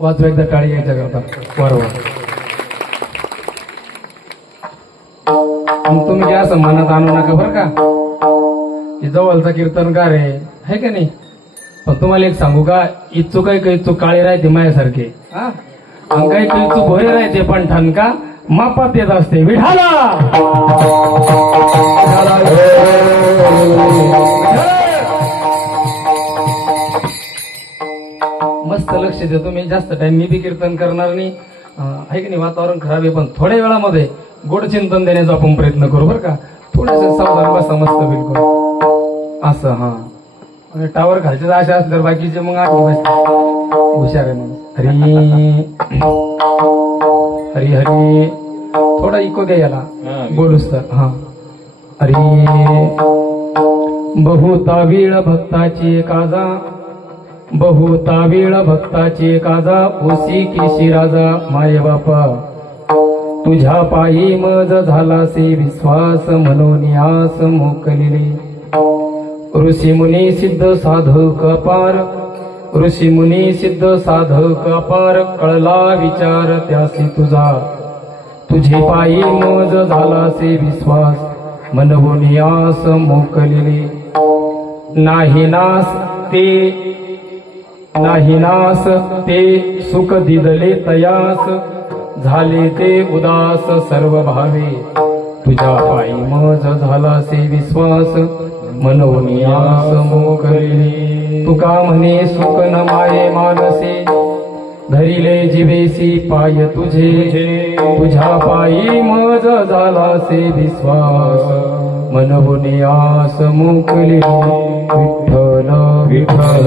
वाजवा एकदा टाळी यायच्या करता बरोबर. तुम्ही काय असं मनात आणू नका बरं का, की जवळचा कीर्तनकार आहे का नाही. पण तुम्हाला एक सांगू का, इच्छुक आहे काही चूक काळे राहते माझ्यासारखे, आणि काही काही चूक भोरे राहते, पण ठणका मापात येत असते. विठाला मस्त लक्ष देतो मी. जास्त टाइम मी बी कीर्तन करणार नाही, आहे की नाही. वातावरण खराब आहे, पण थोड्या वेळामध्ये गोड चिंतन देण्याचा आपण प्रयत्न करू बरं का. थोडंसं सावधान बसा, मस्त बिलकुल असं. हा टावर खालचे अशा असल्यावर बाकीचे मग आठ हुशार आहे म्हणून. हरी हरी हरी थोडा इको दे याला बोलूस तर. हा हरी बहुता वेळ भक्ताची काजा, बहुता वेळ भक्ताची काजा, ओसी केशी राजा माय बापा. तुझ्या पायी मज झालासे विश्वास, म्हणून आस मोकलिले. ऋषी मुनी सिद्ध साधक अपार, ऋषी मुनी सिद्ध साधक अपार, कळला विचार त्यासी तुझा. तुझे पायी मज झालासे विश्वास, म्हणून आस मोकलिले. नाही नास ते नाही नास ते सुख दिदले तयास, झाले ते उदास सर्व भावे. तुझ्या पायी मज झालासे विश्वास, म्हणून आस मोकलिले. तुका म्हणे सुख न माये मानसे, धरिले जिवेसी पाय तुझे. तुझ्या पायी मज झालासे विश्वास, म्हणून आस मोकलिले. विठ्ठल विठ्ठल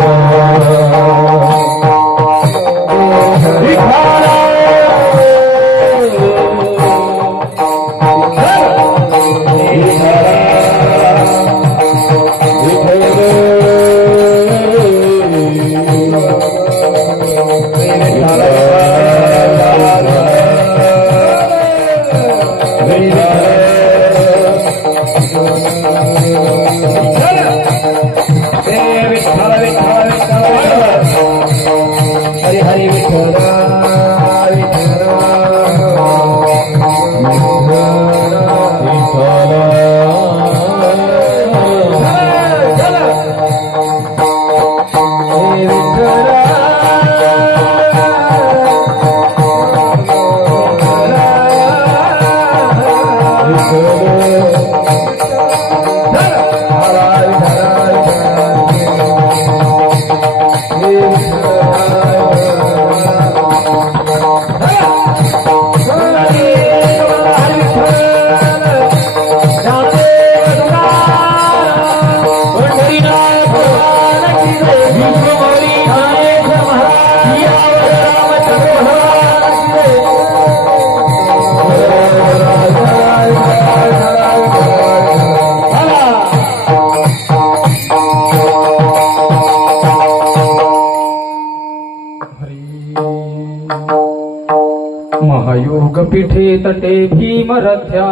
पीठे तटे भीमरथ्या,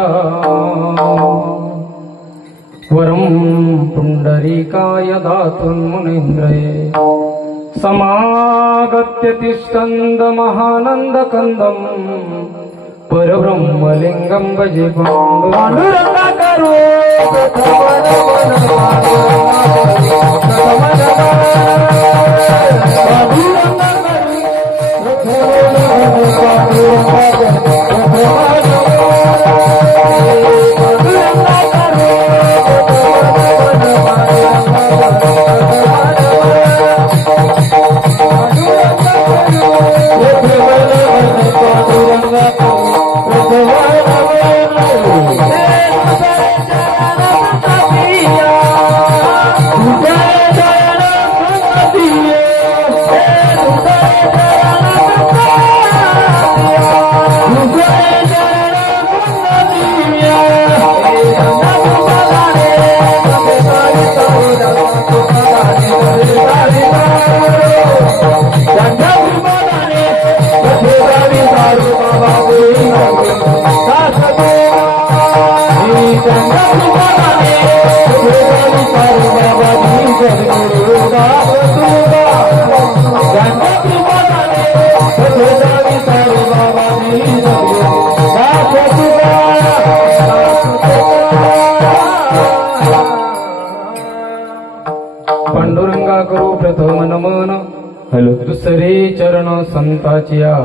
वरम पुंडरीकाय दातुन मुनींद्रे. समागत्य तिष्ठन्द महानंद कंदम परब्रह्मलिंगम भजे पांडुरंगा करो पांडुरंगा करू प्रथम नमन दुसरे चरण संताचिया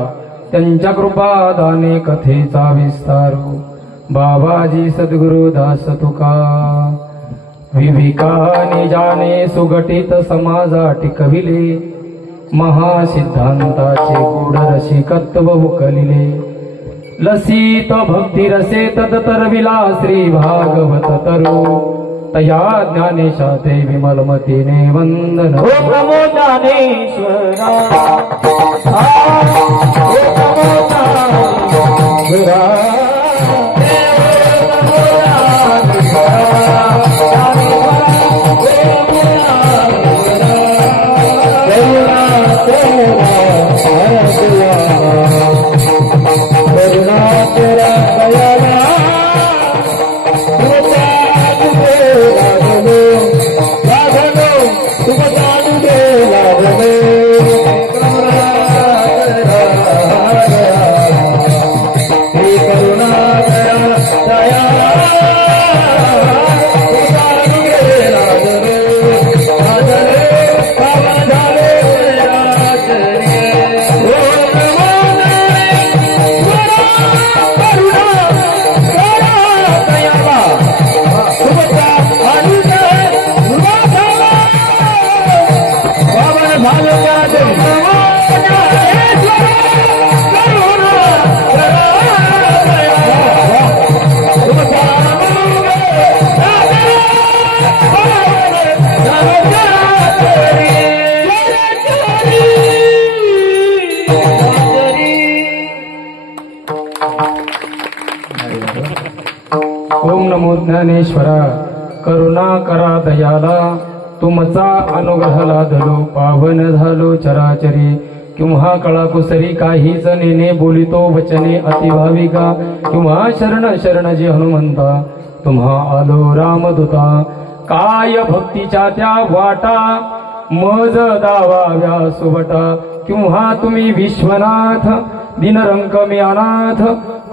त्यांच्या कृपादाने कथेचा विस्तार बाबाजी सद्गुरु दास तुका विविकाने जाणे सुगठित समाजा टिकविले महासिद्धांताचे गूढ रसिकत्व उकलिले लसित भक्ती रसे तदतरविला श्री भागवत तरू तया ज्ञानेशाते विमलमतीने वंदन हो नमो ज्ञानेश्वरा ओम नमो ज्ञानेश्वरा करुणा करा दयाला तुमचा अनुग्रह लादलो पावन झालो चराचरी किंवा कळा कुसरी काहीच नेने बोलितो वचने अतिभाविका किंवा शरण शरण जी हनुमंता तुम्हा आलो रामदूता काय भक्तीच्या त्या वाटा मज दावाव्या सुवटा किंवा तुम्ही विश्वनाथ दिनरंक मी अनाथ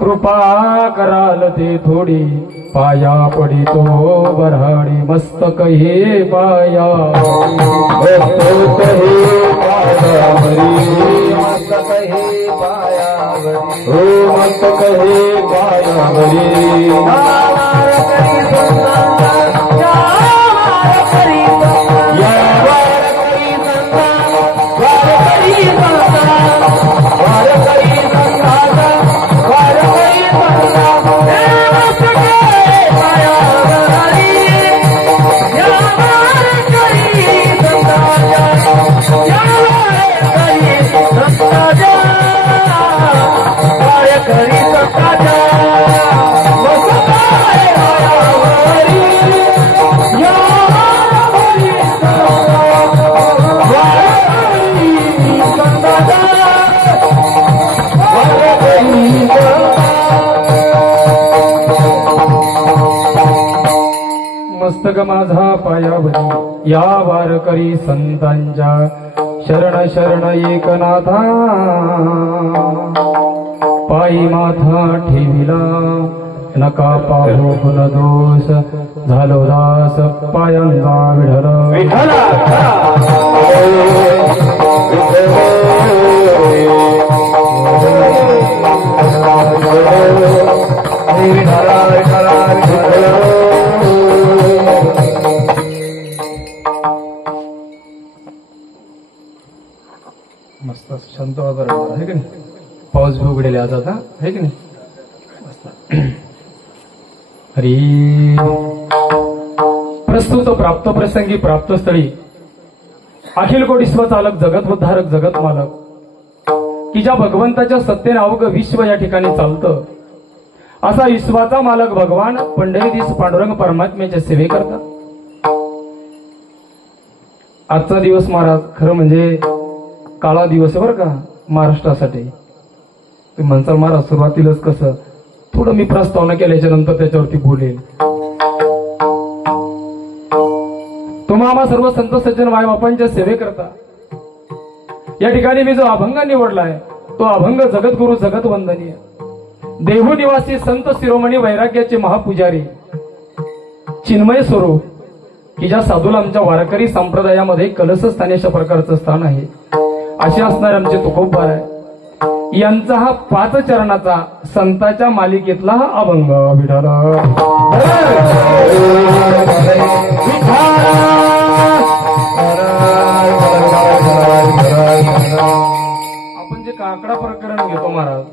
कृपा कराल ते थोडी पाया पडितो बरहाडी मस्तक हे पाया मस्तक हे पायावरी मस्तक हे पायावरी हो मस्तक हे पायावरी मस्तक माझा पायावरी या वारकरी संतांच्या शरण शरण एकनाथा पायी माथा ठेविला नका पाहू कुल दोष झालो दास पायांचा विठ्ठल मस्त शांत वातावरण आहे की नाही. पाऊस बी उघडेल आज आता आहे की नाही. हरी प्रस्तुत प्राप्त प्रसंगी प्राप्त स्थळी अखिल कोटी स्वचालक जगत उद्धारक जगत मालक की ज्या भगवंताच्या सत्तेने अवघं विश्व या ठिकाणी चालतं असा विश्वाचा मालक भगवान पंढरीदीस पांडुरंग परमात्म्याच्या सेवेकरता आजचा दिवस महाराज खरं म्हणजे काळा दिवस आहे बरं का महाराष्ट्रासाठी. तुम्ही म्हणसाल महाराज सुरुवातीलाच कसं थोडं मी प्रस्तावना केल्याच्या नंतर त्याच्यावरती बोलेल. तुम्हा आम्हा सर्व संत सज्जन मायबापांच्या सेवेकरता या ठिकाणी मी जो अभंग निवडलाय तो अभंग जगद्गुरु जगत वंदनीय देहू निवासी संत शिरोमणी वैराग्याचे महापुजारी चिन्मय स्वरूप की ज्या साधूला आमच्या वारकरी संप्रदायामध्ये कलशस्थानी अशा प्रकारचं स्थान आहे असे असणारे आमचे तुकोबा आहे यांचा हा 5 चरणाचा संतांच्या मालिकेतला हा अभंग विठाल. आपण जे काकडा प्रकरण घेतो महाराज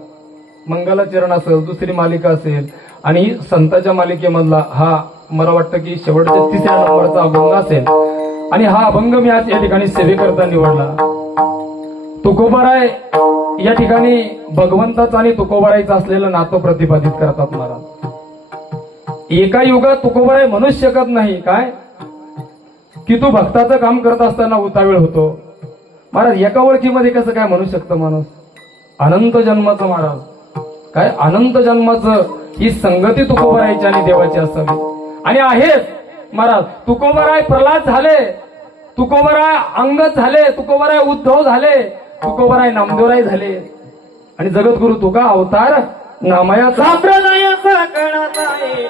मंगलाचरण असेल दुसरी मालिका असेल आणि संतांच्या मालिकेमधला हा मला वाटतं की शेवटच्या 3ऱ्या नंबरचा अभंग असेल आणि हा अभंग मी आज या ठिकाणी सेवेकरता निवडला. तुकोबाराय या ठिकाणी भगवंताचं आणि तुकोबारायचं असलेलं नातं प्रतिपादित करतात महाराज. एका युगात तुकोबाराय म्हणूच शकत नाही काय की तू भक्ताचं काम करत असताना उतावीळ होतो महाराज. एका ओळखीमध्ये कसं काय म्हणू शकतं माणूस. अनंत जन्माचं महाराज काय अनंत जन्माचं ही संगती तुकोबारायची आणि देवाची असावी आणि आहेच महाराज. तुकोबाराय प्रल्हाद झाले, तुकोबाराय अंगद झाले, तुकोबाराय उद्धव झाले, तुकोबाराय नामदेवराय झाले आणि जगद्गुरु तुका अवतार नामयाचा संप्रदायाचा कळत आहे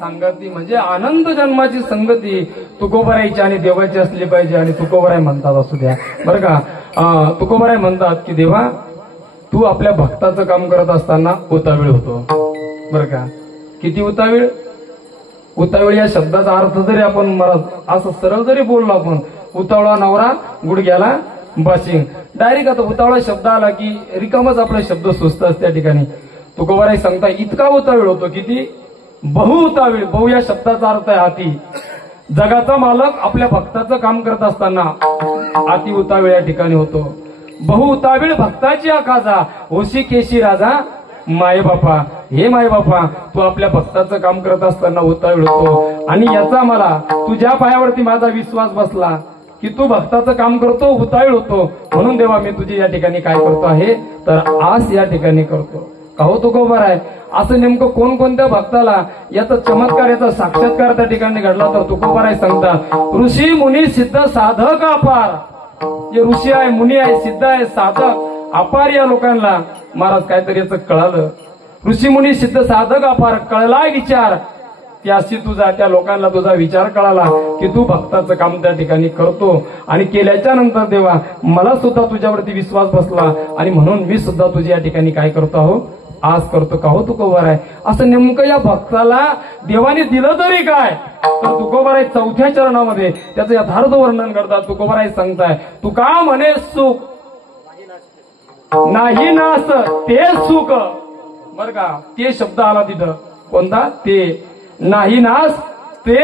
संगती म्हणजे अनंत जन्माची संगती तुकोबारायची आणि देवाची असली पाहिजे. आणि तुकोबाराय म्हणतात असू द्या बरं का तुकोबाराय म्हणतात की देवा तू आपल्या भक्ताचं काम करत असताना उतावीळ होतो बरं का. किती उतावीळ. उतावीळ या शब्दाचा अर्थ जरी आपण मला असं सरळ जरी बोललो आपण उतावळा नवरा गुडघ्याला बाशिंग डायरेक्ट आता उतावळा शब्द आला की रिकामच आपला शब्द सुचतात त्या ठिकाणी. तुकोबाराय सांगता इतका उतावीळ होतो किती बहु उतावीळ. बहु या शब्दाचा अर्थ आहे हाती. जगाचा मालक आपल्या भक्ताचं काम करत असताना अति उतावीळ या ठिकाणी होतो. बहु उतावीळ भक्ताची आकाजा ओशी केशी राजा माय बापा. हे माय बापा तू आपल्या भक्ताचं काम करत असताना उतावीळ होतो आणि याचा मला तुझ्या पायावरती माझा विश्वास बसला की तू भक्ताचं काम करतो उतावीळ होतो म्हणून देवा मी तुझी या ठिकाणी काय करतो आहे तर आस या ठिकाणी करतो. का हो तुकोबाराय असं नेमकं कोणकोणत्या भक्ताला याचा चमत्कार याचा साक्षात्कार त्या ठिकाणी घडला तर तुकोबाराय सांगतात ऋषी मुनी सिद्ध साधक अपार. जे ऋषी आहे मुनी आहे सिद्ध आहे साधक अपार या लोकांना महाराज काहीतरी याचं कळालं. ऋषी मुनी सिद्ध साधक अपार कळलाय विचार त्याशी तुझा त्या लोकांना तुझा विचार कळाला की तू भक्ताचं काम त्या ठिकाणी करतो आणि केल्याच्या नंतर देवा मला सुद्धा तुझ्यावरती विश्वास बसला आणि म्हणून मी सुद्धा तुझी या ठिकाणी काय करतो आहो आज करतो. का हो तुकोबाराय असं नेमकं या भक्ताला देवाने दिलं तरी काय तर तुकोबाराय 4थ्या चरणामध्ये त्याचं यथार्थ वर्णन करतात. तुकोबाराय सांगताय तू का म्हणे सुख नाही नास ते सुख बर का, ते शब्द आला तिथं. कोणता? ते नाही नाश, ते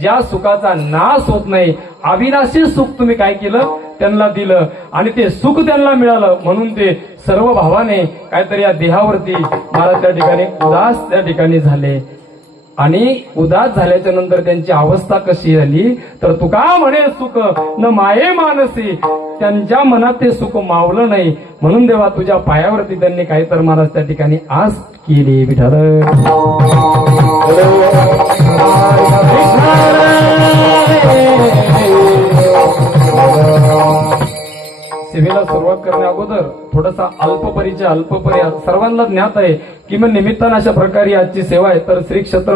ज्या सुखाचा नाश होत नाही, अविनाशी सुख तुम्ही काय केलं? त्यांना दिलं आणि ते सुख त्यांना मिळालं, म्हणून ते सर्व भावाने काहीतरी या देहावरती मला त्या ठिकाणी उदास त्या ठिकाणी झाले. आणि उदास झाल्याच्या नंतर त्यांची अवस्था कशी झाली तर तुका म्हणे सुख न माये मानसी, त्यांच्या मनात ते सुख मावलं नाही, म्हणून देवा तुझ्या पायावरती त्यांनी काही तर मला त्या ठिकाणी आस केली. विठ्ठल सेवेला सुरुवात करण्या अगोदर थोडासा अल्पपरिचय सर्वांना ज्ञात आहे की मग निमित्तानं अशा प्रकारे आजची सेवा आहे. तर श्री क्षेत्र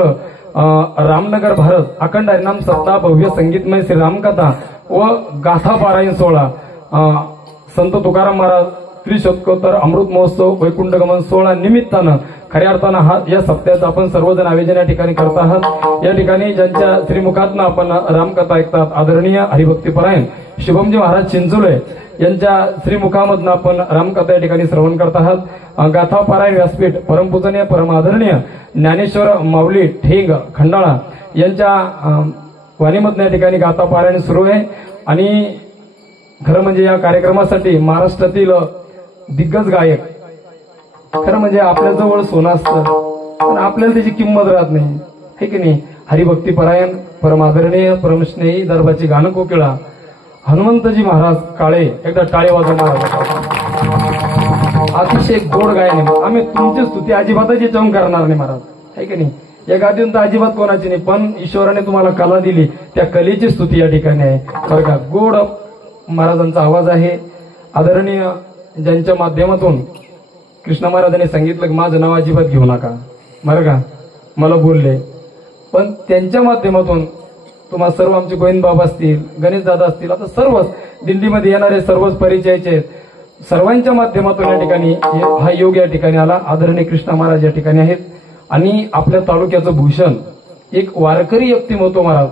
रामनगर भारत अखंड हरिनाम सप्ताह भव्य संगीतमय श्री रामकथा व गाथा पारायण सोहळा संत तुकाराम महाराज त्रिशतकोत्तर अमृत महोत्सव वैकुंठ गमन सोहळा निमित्तानं खऱ्या अर्थानं हा या सप्त्याचं आपण सर्वजण आयोजन या ठिकाणी करत आहात. या ठिकाणी ज्यांच्या श्रीमुखातनं आपण रामकथा ऐकतात आदरणीय हरिभक्तीपरायण शुभमजी महाराज चिंचोले यांच्या श्रीमुखामधनं आपण रामकथा या ठिकाणी श्रवण करत आहात. गाथा पारायण व्यासपीठ परमपूजनीय परमादरणीय ज्ञानेश्वर माऊली ठेंग खंडाळा यांच्या वाणीमधनं या ठिकाणी गाथा पारायण सुरू आहे. आणि खरं म्हणजे या कार्यक्रमासाठी महाराष्ट्रातील दिग्गज गायक, खरं म्हणजे आपल्याजवळ सोनं असतं पण आपल्याला त्याची किंमत राहत नाही, हे की नाही. हरिभक्तीपरायण परमादरणीय परमस्नेही दरबाची गाणं कोकिळा हनुमंतजी महाराज काळे, एकदा टाळे वाजवा महाराज. अतिशय गोड गायन आहे. आम्ही तुमची स्तुती अजिबातच याच्याहून करणार नाही महाराज, है की नाही. या गादीहून तर अजिबात कोणाची नाही, पण ईश्वराने तुम्हाला कला दिली त्या कलेची स्तुती या ठिकाणी आहे. बरं का, गोड महाराजांचा आवाज आहे. आदरणीय ज्यांच्या माध्यमातून कृष्ण महाराजांनी सांगितलं की माझं नाव अजिबात घेऊ नका, बरं का, मला बोलले, पण त्यांच्या माध्यमातून तुम्हाला सर्व आमचे गोविंद बाबा असतील, गणेश दादा असतील, आता सर्वच दिंडीमध्ये येणारे सर्वच परिचयाचे आहेत. सर्वांच्या माध्यमातून या ठिकाणी हा योग या ठिकाणी आला. आदरणीय कृष्ण महाराज या ठिकाणी आहेत. आणि आपल्या तालुक्याचं भूषण एक वारकरी व्यक्तिमत्व महाराज,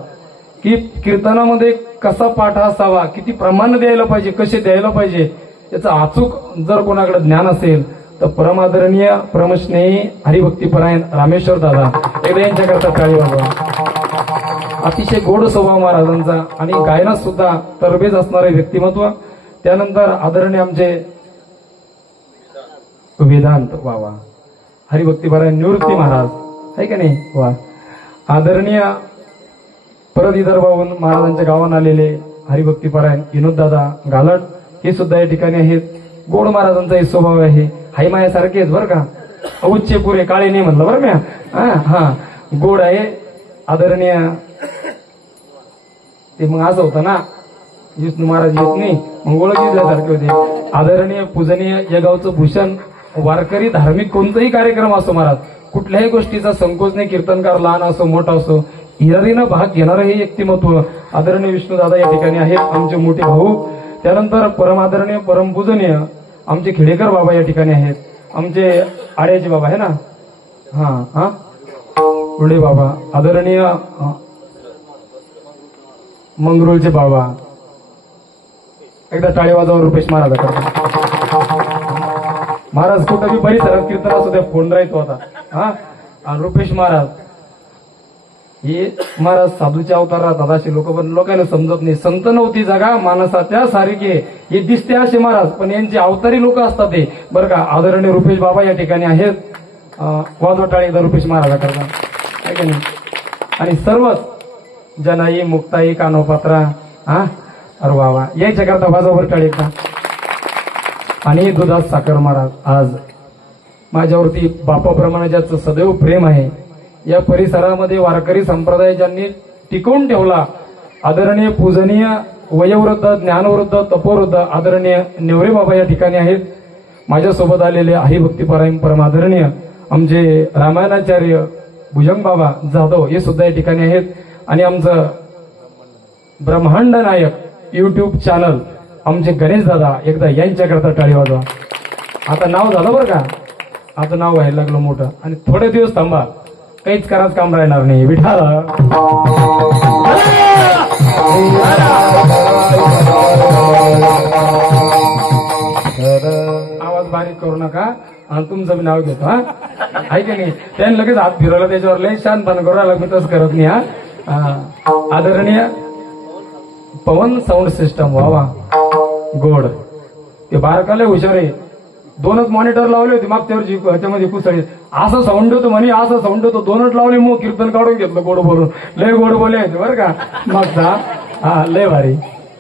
की कीर्तनामध्ये कसा पाठ असावा, किती प्रमाण द्यायला पाहिजे, कसे द्यायला पाहिजे, याचं अचूक जर कोणाकडे ज्ञान असेल तर परमादरणीय परमस्नेही हरिभक्तीपरायण रामेश्वर दादा, एकदा यांच्याकरता टाळी वाजवा. अतिशय गोड स्वभाव महाराजांचा आणि गायनात सुद्धा तरबेज असणारे व्यक्तिमत्व. त्यानंतर आदरणीय आमचे वेदांत वावा हरिभक्तीपरायण निवृत्ती महाराज, आहे का नाही, वा. आदरणीय परत विदर्भाहून महाराजांच्या गावात आलेले हरिभक्तीपरायण विनोद दादा गालट, हे सुद्धा या ठिकाणी आहेत. गोड महाराजांचा हे स्वभाव आहे, हायमायासारखेच बरं का, उच्चे पुरे काळे नाही म्हणलं बरं म्या, हा गोड आहे. आदरणीय ते मग असं होतं ना, विष्णू महाराज येत नाही मग ओळख दिल्यासारखे होते. आदरणीय पूजनीय या गावचं भूषण, वारकरी धार्मिक कोणताही कार्यक्रम असो महाराज, कुठल्याही गोष्टीचा संकोच नाही, कीर्तनकार लहान असो मोठा असो, हिरारीनं भाग घेणारं हे व्यक्तिमत्व आदरणीय विष्णू दादा या ठिकाणी आहेत, आमचे मोठे भाऊ. त्यानंतर परमादरणीय परमपूजनीय आमचे खेडेकर बाबा या ठिकाणी आहेत, आमचे आड्याचे बाबा आहे ना, हा उडे बाबा, आदरणीय मंगरुळचे बाबा, एकदा टाळी वाजवा रुपेश महाराज. महाराज कुठं बी परिसरात कीर्तन असू द्या फोन राहतो आता, आणि रुपेश महाराज हे महाराज साधूचे अवतार राहतात असे लोक, पण लोकांना समजत नाही. संत नव्हती जागा माणसाच्या सारखे हे दिसते असे महाराज, पण यांचे अवतारी लोक असतात ते, बरं का. आदरणीय रुपेश बाबा या ठिकाणी आहेत, वाजवा टाळी एकदा रुपेश महाराजा करता, आहे का नाही. आणि सर्वच जनाई मुक्ताई कानोपात्रा, अरे वा यायच्या करता वाजवावर टाळी एकदा. आणि दुधात साखर महाराज, आज माझ्यावरती बापाप्रमाणे ज्याचं सदैव प्रेम आहे, या परिसरामध्ये वारकरी संप्रदाय ज्यांनी टिकवून ठेवला, आदरणीय पूजनीय वयोवृद्ध ज्ञानवृद्ध तपोवृद्ध आदरणीय नेवरे बाबा या ठिकाणी आहेत. माझ्यासोबत आलेले हरिभक्तीपरायण परमादरणीय आमचे रामायणाचार्य भुजंग बाबा जाधव हे सुद्धा या ठिकाणी आहेत. आणि आमचं ब्रह्मांड नायक युट्यूब चॅनल आमचे गणेश दादा, एकदा यांच्याकरता टाळी वाजवा. आता नाव झालं बरं का, आता नाव व्हायला लागलं मोठं, आणि थोडे दिवस थांबा, काहीच करायचं काम राहणार नाही. विठाल आवाज बारीक करू नका, आणि तुमचं बी नाव घेतो हा आहे की नाही. त्याने लगेच हात फिरवला त्याच्यावर लय शानपणा करू लागला. मी तसं करत नाही हा. आदरणीय पवन साऊंड सिस्टम वा गोड ते बारकाले हुशार आहे. 2च मॉनिटर लावले होते मागच्या वर्षी ह्याच्यामध्ये कुसळी असं साऊंड होतो म्हणे असं साऊंड होतो 2च लावले मग कीर्तन काढून घेतलं गोड बोलून. लय गोड बोले बरं का मागचा हा लय भारी.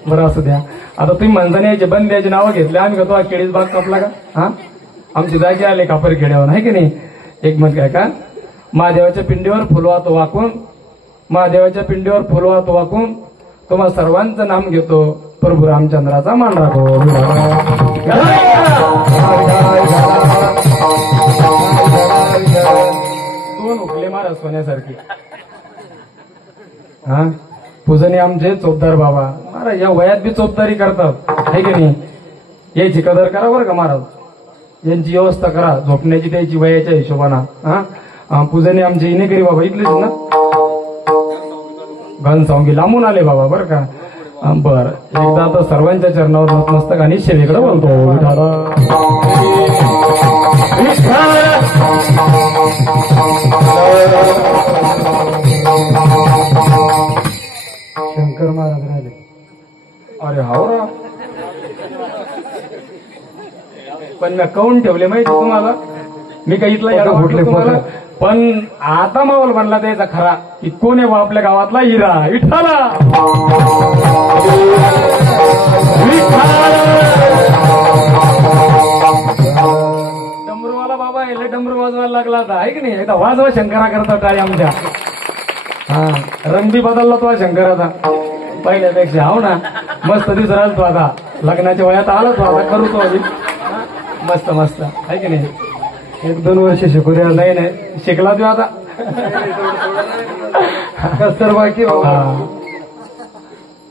बरं असू द्या. आता तुम्ही माणसाने याचे बंद द्यायचे नावं घेतले आम्ही का तो केळीच बाग कापला का हा. आमची जागी आले कापर खेड्यावर आहे की नाही. एक मत काय का महादेवाच्या पिंडीवर फुलवात वाकून महादेवाच्या पिंडीवर फुलवात वाकून तुम्हा सर्वांचं नाम घेतो प्रभू रामचंद्राचा मान राखो. दोन उकले महाराज सोन्यासारखे हा. पूजनी आमचे चोपदार बाबा महाराज या वयात बी चोपदारी करतात आहे की नाही. यायची कदर करा बरं का महाराज. यांची व्यवस्था करा झोपण्याची त्याची वयाच्या हिशोबाना हा. पूजनी आमचे इनेकरी बाबा इथलेच ना घनसावंगी लांबून आले बाबा बरं का. बर एकदा आता सर्वांच्या चरणावर नतमस्तक आणि सेवेकडे बोलतो. शंकर महाराज राहिले. अरे हाव रा पण मी काऊन ठेवले माहिती तुम्हाला. मी काही इथला फुटले तुम्हाला पण आता माहोल बनला त्याचा खरा की कोण आहे आपल्या गावातला हिरा विठ्ठला. डमरूवाला बाबा याला डमरू वाजवायला लागला आता आहे की नाही. एकदा वाजवा शंकरा करता टाळी आमच्या हा. रंग बी बदलला तो शंकराचा पहिल्यापेक्षा हो ना. मस्त दिवस राहिला तो आता लग्नाच्या वयात आला तो आता करू तो मस्त मस्त आहे की नाही. 1-2 वर्ष शिकू द्या. नाही शिकला तू आता कसर बाकी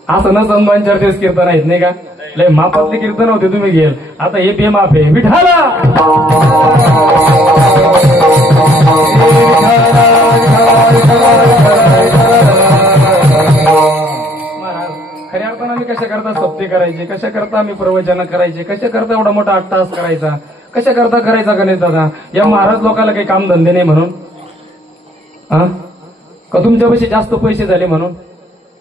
असं न 2-4 दिवस कीर्तन आहेत नाही का. लय मापातले कीर्तन होते तुम्ही घेल. आता हे बेमाप आहे विठाला. खऱ्या अर्थानं आम्ही कशा करता सप्ते करायचे कशा करता आम्ही प्रवचन करायचे कशा करता एवढा मोठा 8 तास करायचा कशा करता करायचा गणेश दादा. या महाराज लोकांना काही काम धंदे नाही म्हणून हा का तुमच्यापाशी जास्त पैसे झाले म्हणून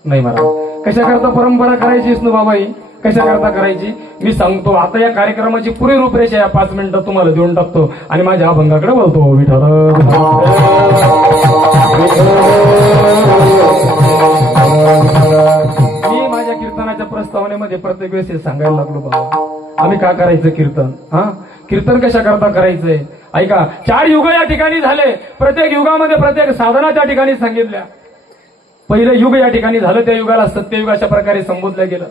नाही महाराज. कशा करता परंपरा करायची विष्णू बाबा ही कशा करता करायची मी सांगतो. आता या कार्यक्रमाची पुरी रूपरेषा या 5 मिनिटात तुम्हाला देऊन टाकतो आणि माझ्या अभंगाकडे बोलतो. विठ्ठल मी माझ्या कीर्तनाच्या प्रस्तावनेमध्ये प्रत्येक वेळेस हे सांगायला लागलो बाबा. आम्ही का करायचं कीर्तन हा. कीर्तन कशा करता करायचंय ऐका. 4 युग या ठिकाणी झाले. प्रत्येक युगामध्ये प्रत्येक साधना त्या ठिकाणी सांगितल्या. पहिलं युग या ठिकाणी झालं त्या युगाला सत्ययुग अशा प्रकारे संबोधलं गेलं.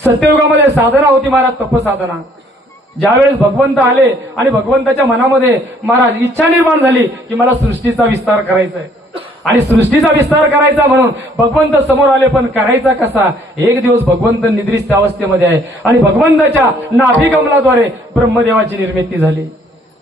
सत्ययुगामध्ये साधना होती महाराज तपसाधना. ज्यावेळेस भगवंत आले आणि भगवंताच्या मनामध्ये महाराज इच्छा निर्माण झाली की मला सृष्टीचा विस्तार करायचा आहे आणि सृष्टीचा विस्तार करायचा म्हणून भगवंत समोर आले. पण करायचा कसा. एक दिवस भगवंत निद्रिस्त अवस्थेमध्ये आहे आणि भगवंताच्या नाभिकमलाद्वारे ब्रह्मदेवाची निर्मिती झाली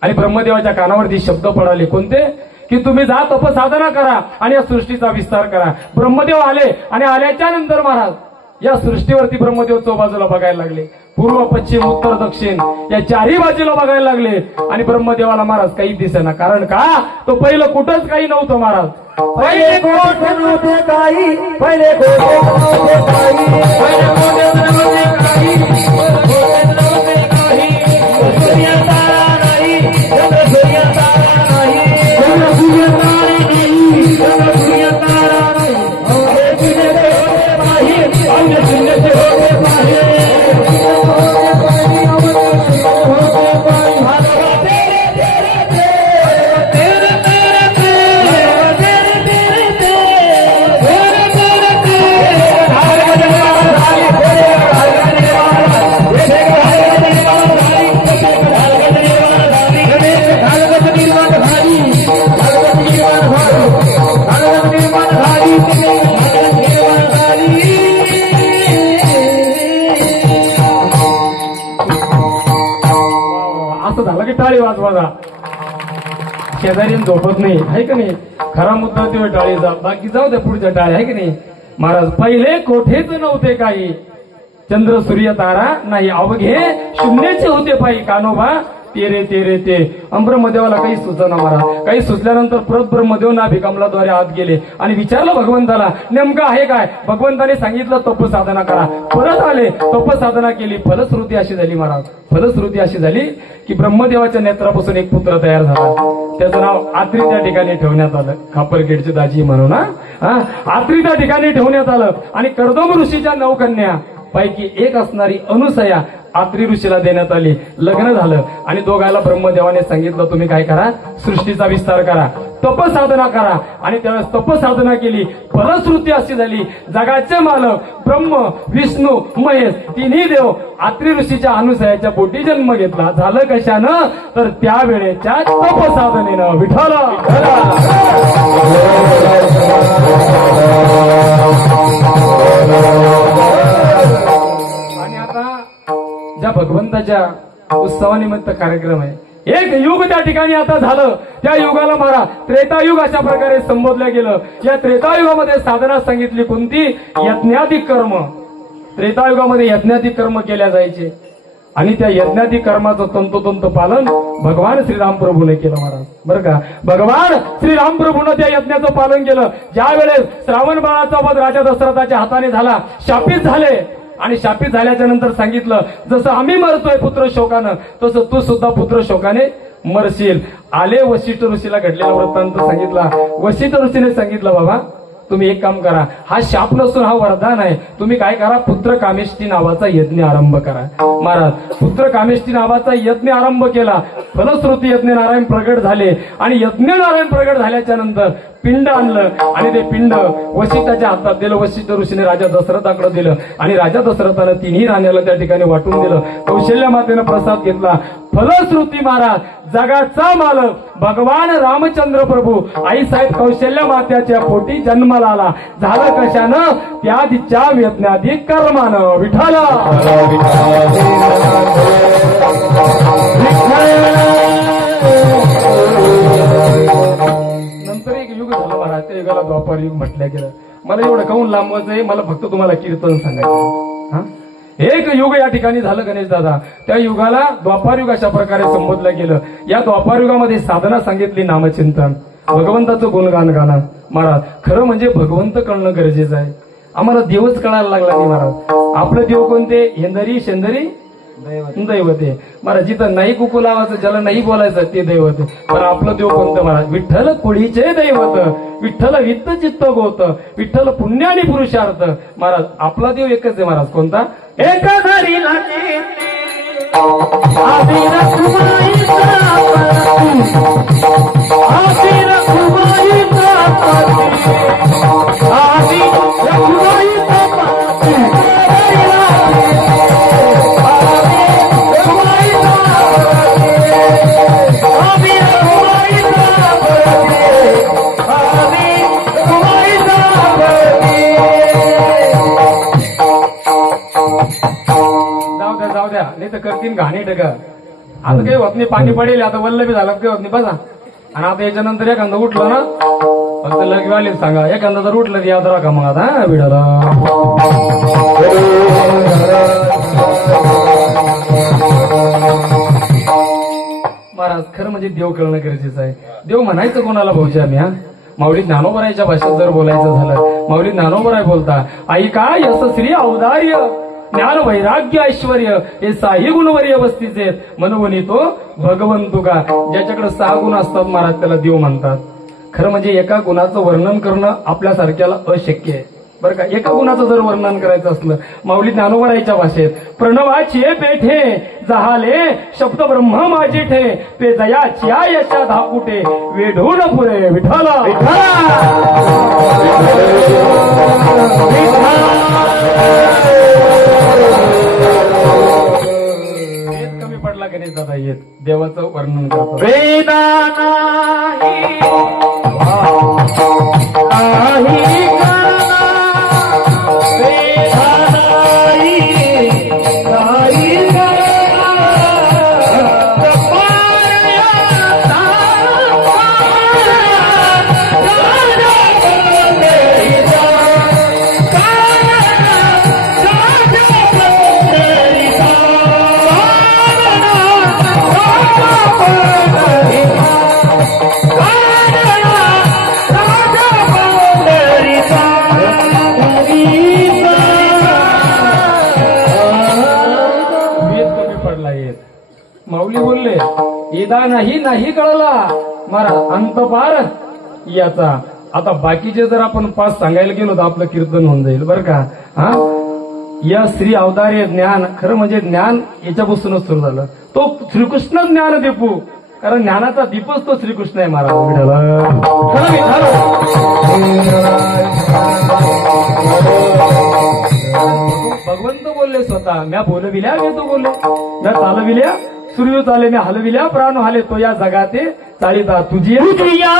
आणि ब्रह्मदेवाच्या कानावरती शब्द पडाले कोणते की तुम्ही जा तपसाधना करा आणि या सृष्टीचा विस्तार करा. ब्रह्मदेव आले आणि आल्याच्या नंतर महाराज या सृष्टीवरती ब्रह्मदेव चौबाजूला बघायला लागले. पूर्व पश्चिम उत्तर दक्षिण या 4ही बाजूला बघायला लागले आणि ब्रह्मदेवाला महाराज काही दिसेना. कारण का तो पहिलं कुठंच काही नव्हतं महाराज. पहिले कोठ नव्हते काही पहिले कोठ नव्हते काही पहिले कोठ नव्हते काही नव्हते काही. सूर्य तारा नाही चंद्र सूर्य तारा नाही चंद्र सूर्य तारा नाही चंद्र सूर्य तारा नाही. हे शून्य ते होते बाहेर अन्य शून्य ते होते बाहेर. असं झालं की टाळी वाजवा. शेजारी झोपत नाही आहे का नाही. खरा मुद्दा तो टाळीचा. बाकी जाऊ द्या पुढच्या टाळी आहे की नाही. महाराज पहिले कोठेच नव्हते काही चंद्र सूर्य तारा नाही अवघे शून्याचे होते पायी. कानोबा तेरे तेरे ते ब्रह्मदेवाला काही सुचना महाराज. काही सुचल्यानंतर परत ब्रह्मदेव नाभिकमलाद्वारे आत गेले आणि विचारलं भगवंताला नेमकं आहे काय. भगवंताने सांगितलं तपसाधना करा. परत आले, तपसाधना केली. फलश्रुती अशी झाली महाराज, फलश्रुती अशी झाली की ब्रह्मदेवाच्या नेत्रापासून एक पुत्र तयार झाला. त्याचं नाव आत्री त्या ठिकाणी ठेवण्यात आलं. खापरखेडची दाजी म्हणून आत्री त्या ठिकाणी ठेवण्यात आलं. आणि कर्दम ऋषीच्या 9 कन्या पैकी एक असणारी अनुसया आत्री ऋषीला देण्यात आली. लग्न झालं आणि दोघांना ब्रह्मदेवाने सांगितलं तुम्ही काय करा, सृष्टीचा विस्तार करा, तपसाधना करा. आणि त्यावेळेस तपसाधना केली. फलश्रुती अशी झाली जगाचे मालक ब्रह्म विष्णू महेश तिन्ही देव आत्री ऋषीच्या अनुसयाच्या पोटी जन्म घेतला. झालं कशानं तर त्यावेळेच्या तपसाधनेनं. विठ्ठल आणि आता ज्या भगवंताच्या उत्सवानिमित्त कार्यक्रम आहे, एक युग त्या ठिकाणी आता झालं. त्या युगाला महाराज त्रेतायुग अशा प्रकारे संबोधलं गेलं. या त्रेतायुगामध्ये साधना सांगितली कोणती, यज्ञाधिक कर्म. त्रेतायुगामध्ये यज्ञाधिक कर्म केल्या जायचे आणि त्या यज्ञाधिक कर्माचं तंतोतंत पालन भगवान श्रीराम प्रभूने केलं महाराज. बरं का, भगवान श्रीराम प्रभूनं त्या यज्ञाचं पालन केलं. ज्या वेळेस श्रावण बाळाचा वध राजा दशरथाच्या हाताने झाला, शापित झाले आणि शापित झाल्याच्या नंतर सांगितलं जसं आम्ही मरतोय पुत्र शोकानं तसं तू सुद्धा पुत्र शोकाने मरशील. आले वशिष्ठ ऋषीला घडलेला वृत्तांत सांगितला. वशिष्ठ ऋषीने सांगितलं बाबा तुम्ही एक काम करा, हा शाप नसून हा वरदान आहे. तुम्ही काय करा, पुत्र कामेष्टी नावाचा यज्ञ आरंभ करा. महाराज पुत्र कामेष्टी नावाचा यज्ञ आरंभ केला. फलश्रुती यज्ञ नारायण प्रगट झाले आणि यज्ञ नारायण प्रगट झाल्याच्या नंतर पिंड आणलं आणि ते पिंड वशिष्ठाच्या हातात दिलं. वशिष्ठ ऋषीने राजा दशरथाकडे दिलं आणि राजा दशरथानं तिन्ही राण्याला त्या ठिकाणी वाटून दिलं. कौशल्य मातेनं प्रसाद घेतला. फलश्रुती महाराज जगाचा मालक भगवान रामचंद्र प्रभू आईसाहेब कौशल्य मात्याच्या पोटी जन्माला आला. झालं कशानं, त्या तिच्या यज्ञाधिक कर्मानं. विठ्ठल नंतर एक युग झालं महाराज. त्या युगाला द्वापार युग म्हटलं गेलं. मला एवढं काहून लांबवायचं आहे, मला फक्त तुम्हाला कीर्तन सांगायचं. एक युग या ठिकाणी झालं गणेश दादा. त्या युगाला द्वापार युग अशा प्रकारे संबोधलं गेलं. या द्वापार युगामध्ये साधना सांगितली नामचिंतन, भगवंताचं गुणगान गाणं. महाराज खरं म्हणजे भगवंत कळणं गरजेचं आहे. आम्हाला देवच कळायला लागला नाही महाराज. आपलं देव कोणते, हेंदरी शेंदरी दैवत आहे महाराज. जिथं नाही कुकू लावायचं, ज्याला नाही बोलायचं ते दैवत आहे. पण आपलं देव कोणतं महाराज, विठ्ठल कुळीचे दैवत, विठ्ठल वित्त चित्त गोत, विठ्ठल पुण्य आणि पुरुषार्थ. महाराज आपला देव एकच आहे महाराज. कोणता, एक धरी जाऊ द्या नाही तर करतील घाणी टका. आता काही होत नाही, पाणी पडेल. आता वल्लभी झालं काही होत नाही बघा. आणि आता याच्यानंतर एखादं उठलं ना फक्त लगेवाले सांगा, एखादा जर उठलं तर याद राखा मग आता विडाला. महाराज खरं म्हणजे देव कळणं गरजेचं आहे. देव म्हणायचं कोणाला भाऊजी आम्ही माऊली ज्ञानोबरायच्या भाषेत जर बोलायचं झालं, माऊली ज्ञानोबराय बोलता ऐका यशस्वी औदार्य ज्ञान वैराग्य ऐश्वर्य हे 6 गुणवर्य वस्तीचे म्हणून तो भगवंतू का. ज्याच्याकडे 6 गुण असतात महाराज त्याला देव म्हणतात. खरं म्हणजे एका गुणाचं वर्णन करणं आपल्यासारख्याला अशक्य आहे बरं का. एका गुणाचं जर वर्णन करायचं असलं, माऊली ज्ञानोबरायच्या भाषेत प्रणवाचे पेठे जहाले शब्द ब्रह्म माझे ठे ते जयाच्या यशा धाकुटे वेढून पुरे. विठ्ठल कमी पडला गणेश दादा येत देवाचं वर्णन करतो. वेदा निदा नाही कळला मारा अंत पार याचा. आता बाकीचे जर आपण 5 सांगायला गेलो तर आपलं कीर्तन होऊन जाईल बरं का. हा या श्री अवतारे ज्ञान खरं म्हणजे ज्ञान याच्यापासूनच सुरू झालं. तो श्रीकृष्ण ज्ञान दीपू, कारण ज्ञानाचा दीपच तो श्रीकृष्ण आहे महाराज. भगवंत बोलले स्वतः, म्या बोलविल्या मी तो बोलले, म्या चालविल्या सूर्य चाले मी हलविल्या प्राण हाले तो या जगाते चालिता तुझी तुझिया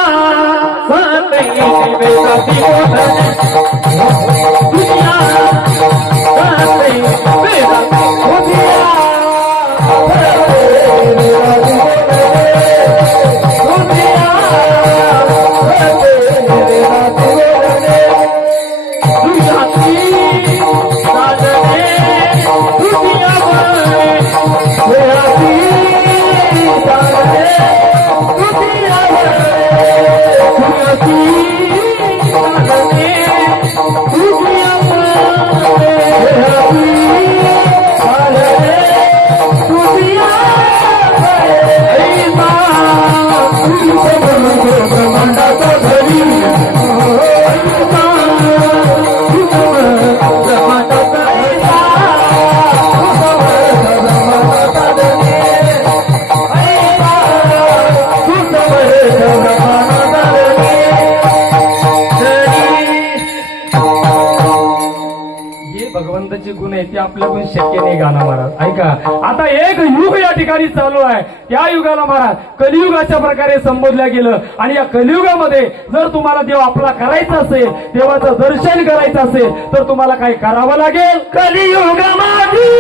भगवंताचे गुण आहे ते आपल्याकडून शक्य नाही गाणं महाराज. ऐका आता एक युग या ठिकाणी चालू आहे, त्या युगाला महाराज कलियुगाच्या प्रकारे संबोधल्या गेलं. आणि या कलियुगामध्ये जर तुम्हाला देव आपला करायचा असेल, देवाचं दर्शन करायचं असेल तर तुम्हाला काय करावं लागेल. कलियुगामध्ये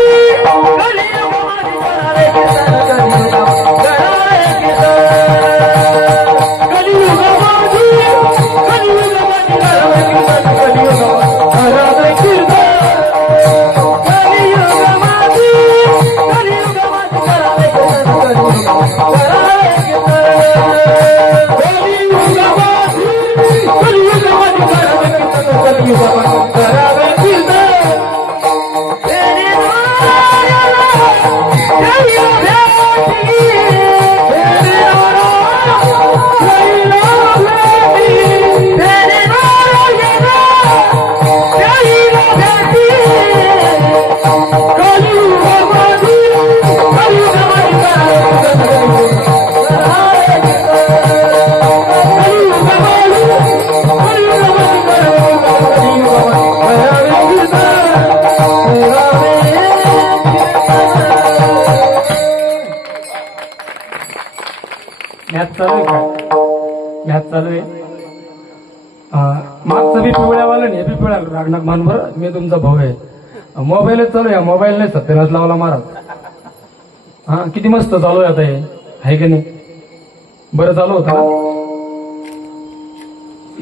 चालू आहे. मागचं बी पिवळ्यावाला नाही, बी पिवळ्या रागनाथ मानभर मी तुमचा भाऊ आहे. मोबाईलच चालू आहे, मोबाईल नाही सत्यानाश लावला महाराज. हा किती मस्त चालू आहे आता हे, आहे की नाही. बरं चालू होता ना,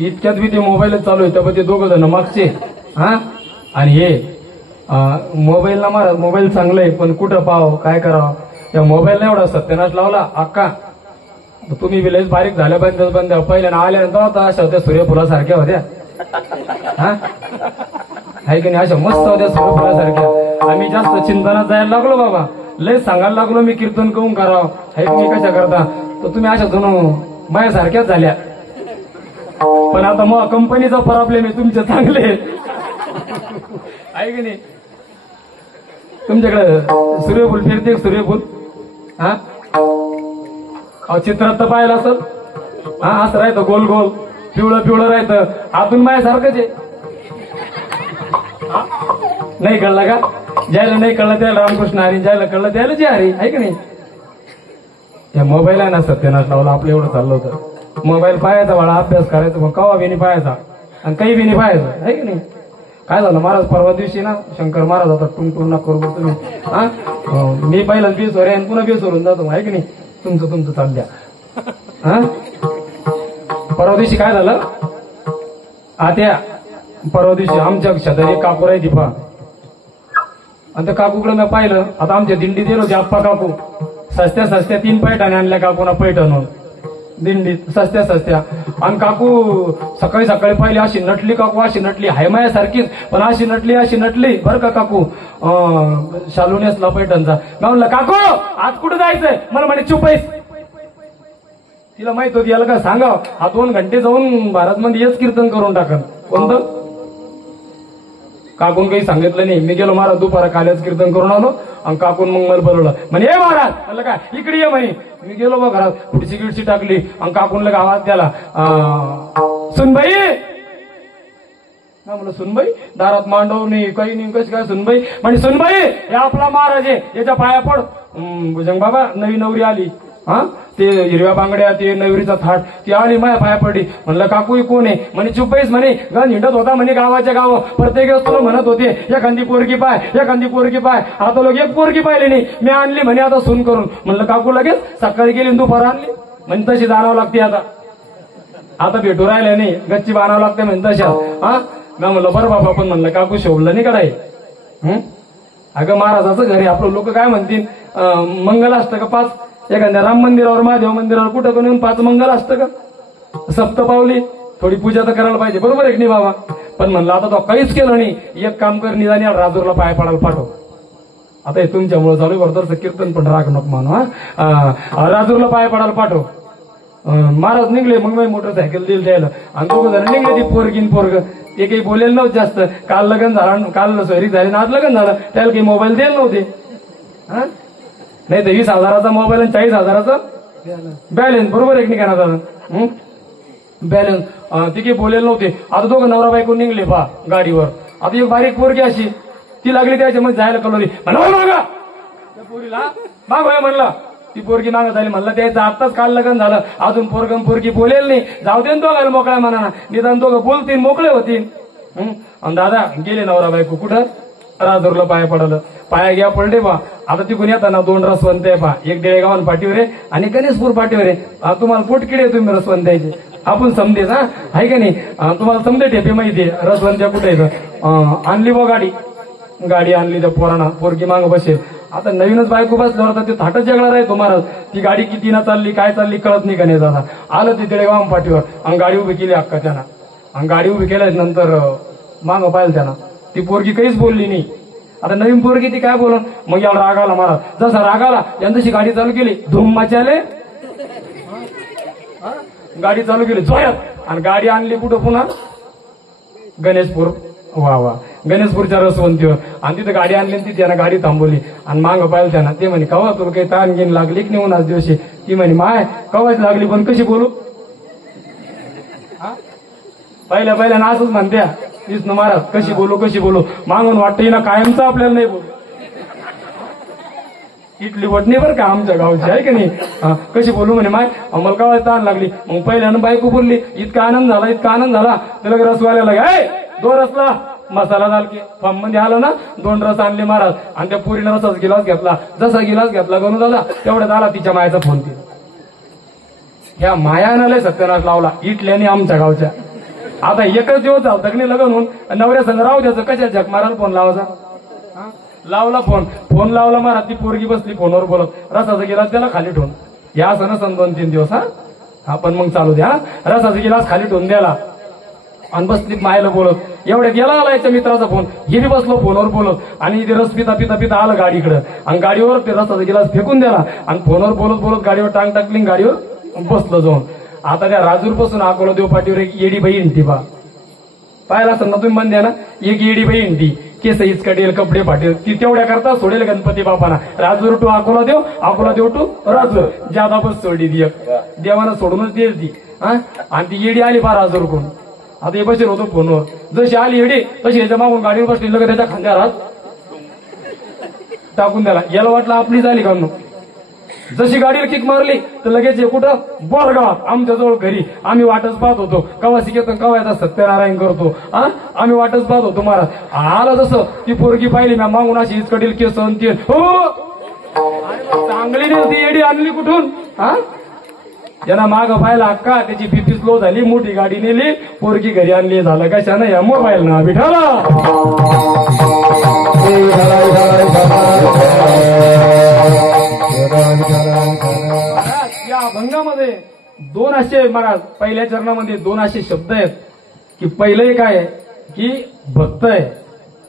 इतक्यात बी ते मोबाईलच चालू आहे. त्यामुळे ते 2 जण मागचे हा आणि हे मोबाईलला महाराज मोबाईल चांगलं आहे पण कुठं पाहावं काय करावं. या मोबाईलला एवढा सत्यानाश लावला अक्का. तुम्ही विलेज बारीक झाल्या बंद पहिल्या आल्यानंतर होता अशा होत्या सूर्यफुलासारख्या होत्या. हा आहे की नाही, अशा मस्त होत्या सूर्यफुलासारख्या. आम्ही जास्त चिंतनात जायला लागलो बाबा, लय सांगायला लागलो मी कीर्तन करून करावं. आहे की नाही कशा करता, तर तुम्ही अशा जणू माझ्यासारख्याच झाल्या. पण आता मग कंपनीचा प्रॉब्लेम आहे, तुमचे चांगले आहे की नाही. तुमच्याकडे सूर्यफूल फिरते सूर्यफूल हा चित्रात तर पाहिलं असेल. हा असं राहतं गोल गोल पिवळं पिवळं राहतं, आतून माझ्यासारखंच आहे. नाही कळलं का, ज्याला नाही कळलं त्याला रामकृष्ण हरी, ज्याला कळलं त्याला जे हरी, आहे की नाही. या मोबाईल आहे ना सत्यानाश लावला आपलं एवढं चाललं होतं. मोबाईल पाहायचा बाळा, अभ्यास करायचा, मग कवा बी नाही पाहायचा आणि काही बी नाही पाहायचं, आहे की नाही. काय झालं महाराज परवा दिवशी ना शंकर महाराज होता टुंग ना करू तुम्ही. हा मी पहिलाच बेसवर आहे आणि पुन्हा बेसवरून जातो, आहे की नाही. तुमचं चालल्या. हा परवा दिवशी काय झालं, आत्या परवा दिवशी आमच्या शेजारी एक काकू आहे दीपा, आणि त्या काकूकडे मी पाहिलं. आता आमच्या दिंडीत गेलो होते आप्पा काकू, सस्त्या 3 पैठणी आणल्या काकूना पैठणून दिंडीत सस्त्या. आणि काकू सकाळी पाहिली अशी नटली, काकू अशी नटली हाय मायासारखीच, पण अशी नटली बरं का काकू. शालू नेसला पैठणचा. मी म्हणलं काकू आज कुठे जायचंय, मला म्हणे चुप आहेस. तिला माहित होती याला काय सांगाव, हा 2 घंटे जाऊन भारतमध्ये हेच कीर्तन करून टाकन. कोणतं काकून काही सांगितलं नाही. मी गेलो महाराज दुपारा कालच कीर्तन करून आलो आणि काकून मग मला बोलवलं. म्हणे हे महाराज, म्हणलं काय इकडे ये म्हणे. मी गेलो बघ घरात, पुढची गिडची टाकली आणि काकूनला आवाज द्याला, सुनबाई. म्हणलं सुनबाई, दारात मांडव नाही काही नाही, कशी काय सुनबाई. म्हणे सुनबाई हे आपला महाराज आहे, याच्या पाया पड. भुजंग बाबा नवी नवरी आली, हा ते हिरव्या बांगड्या, ते नवरीचा थाट, ती आली माझ्या पाया पडली. म्हणलं काकू कोण आहे. म्हणे चुप्पईस म्हणे, गण हिंडत होता म्हणे गावाच्या गाव, प्रत्येक वेळेस तुला म्हणत होते एखादी पोरगी पाय, एखादी पोरगी पाय. आता लोक एक पोरगी पाहिली नाही, मी आणली म्हणे आता सून करून. म्हणलं काकू लगेच सकाळी गेली दुपार आणली. म्हणजे तशी जाणावं लागते आता भेटू राहिल्या नाही, गच्ची बांधावं लागते म्हणजे तशा. हा मी म्हणलं बरं बाबा, पण म्हणलं काकू शोभलं नाही कडाय. अगं महाराजाचं घर आहे आपलं, लोक काय म्हणतील मंगल असतं का 5, एखाद्या राम मंदिरावर महादेव मंदिरावर कुठं कोण येऊन 5 मंगल असतं का. सप्तपावली थोडी पूजा तर करायला पाहिजे, बरोबर आहे की नाही बाबा. पण म्हणलं आता तो काहीच केलं नाही. एक काम कर, निदान या राजूरला पाय पडायला पाठव. आता हे तुमच्यामुळे चालू करतो कीर्तन, पण राग नको म्हणू. राजूरला पाय पडायला पाठव. महाराज निघले, मग मी मोटरसायकल दिली द्यायला आणि 2 जण निघले. ती पोरगीन पोरग ते काही बोलेल नव्हतं जास्त. काल लग्न झालं, काल सोयरी झाली, आज लग्न झालं, त्याला काही मोबाईल द्यायला नव्हते. नाही तर 20,000चा मोबाईल आणि 40,000चा बॅलन्स, बरोबर आहे की नाही दादा. बॅलन्स ती काही बोलेल नव्हते. आता 2 नवरा बायको निघले पा गाडीवर. आता एक बारीक पोरगी अशी ती लागली त्याच्यामध्ये जायला कलोरी. मागा त्या पोरीला माग म्हणला, ती पोरगी मागत आली. म्हणलं त्याचं आत्ताच काल लग्न झालं, अजून पोरगी बोलेल नाही, जाऊ दे दोघायला मोकळ्या म्हणा, निदान दोघं बोलतील मोकळे होतील. आणि दादा गेले नवरा बायको कुठं राजूरला पाया पडलं. पाया घ्या पडले बा. आता तिकून येताना 2 रसवंत आहे पा, एक देळेगावन पाठीवर आहे आणि गणेशपूर पाठीवर आहे. तुम्हाला पोटकिडे तुम्ही रसवंत द्यायचे, आपण समजेच हा आहे का नाही. तुम्हाला समजे ठेपे माहितीये रसवंत्या कुठे येतं. आणली बा गाडी आणली त्या पोरांना, पोरगी माग बसेल. आता नवीनच बायको बसल्यावर तर ते थाटच जगणार आहे तुम्हाला. ती गाडी किती ना चालली काय चालली कळत नाही गणेश दादा. आलं ते देळेगाव पाठीवर आणि गाडी उभी केली अक्का त्यांना. आणि गाडी उभी केल्यानंतर माग पाहिलं त्यांना, ती पोरगी काहीच बोलली नाही. आता नवीन पोरगी ती काय बोलून, मग याला राग आला मला. जसा राग आला यांच्याशी गाडी चालू केली, धूम मचाले, गाडी चालू केली जोरात. आणि गाडी आणली कुठं पुन्हा गणेशपूर. वा गणेशपूरच्या रसवंतीवर. आणि तिथं गाडी आणली, ती त्यानं गाडी थांबवली आणि मागं पाहिलं त्यांना. ते म्हणे कवा तुला काही ताण घेऊन लागली की नाही आज दिवशी. ती म्हणे माय कवाच लागली, पण कशी बोलू. पहिल्या ना असंच म्हणत्या विष्णू महाराज, कशी बोलू मागून वाटतं ना कायमचं आपल्याला नाही बोलू. इटली वटणी बरं का आमच्या गावची आहे की नाही. कशी बोलू म्हणे माय आम्हाला कवा ताण लागली. मग पहिल्यानं बायको बोलली, इतका आनंद झाला त्याला रसवाल्याला काय 2 रसला मसाला दाल की फॉर्म मध्ये आला ना, 2 रस आणले महाराज. आणि त्या पुरीनं रसाच गिलास घेतला. जसा गिलास घेतला गणू दादा तेवढ्यात आला तिच्या मायाचा फोन केला. ह्या मायानं लय सत्यानाश लावला इटल्याने आमच्या गावच्या. आता एकच दिवस झाला तकनी लग्न होऊन नवऱ्या संग राहू द्यायचं, कशा जग मारायला फोन लावायचा. लावला फोन लावला महाराज. ती पोरगी बसली फोनवर बोलत, रसाचा गिलास त्याला खाली ठेवून. या सण 2-3 दिवस हा पण मग चालू द्या. रसाचा गिलास खाली ठेवून द्याला आणि बसली मायला बोलत. एवढ्यात याला आला याच्या मित्राचा फोन, हे बी बसलो फोनवर बोलत. आणि ते रस पिता आलं गाडीकडे आणि गाडीवर ते रसाचा गिलास फेकून द्याला आणि फोनवर बोलत गाडीवर टांग टाकली, गाडीवर बसलो जाऊन. आता त्या राजूर पासून अकोला देव पाठीवर एक येडी बाई इंटी पाहिला असं ना तुम्ही बंद द्या ना. एक येडी बाई इंटी, केस इचकटेल, कपडे फाटेल, ती तेवढ्या करता सोडेल गणपती बापाना. राजूर टू अकोला देव टू राजूर, ज्यादा बस सोडली ती देवानं सोडूनच देईल ती. आणि ती येडी आली बा राजूर कोण. आता हे बसेल होतो फोनवर, जशी आली येडी तशी याच्या मागून गाडीवर बसली, लगेच त्याच्या खांद्यावर हात टाकून द्याला. याला वाटलं आपली झाली का. जशी गाडीवर किक मारली तर लगेच कुठं बोरगावात आमच्या जवळ घरी. आम्ही वाटच पाहत होतो कवा शिकेतो कवा याचा सत्यनारायण करतो. आम्ही वाटच पाहत होतो महाराज. आला जसं ती पोरगी पाहिली मी मागून अशी हिचकटेल केस ती हो चांगली नाही ती येडी आणली कुठून. ज्यांना माग पाहिला अक्का त्याची बीपी स्लो झाली, मोठी गाडी नेली, पोरगी घरी आणली. झालं कशानं या मोबाईल ना बिठाला. या अभंगामध्ये 2 असे महाराज पहिल्या चरणामध्ये 2 असे शब्द आहेत की पहिलं काय आहे की भक्त आहे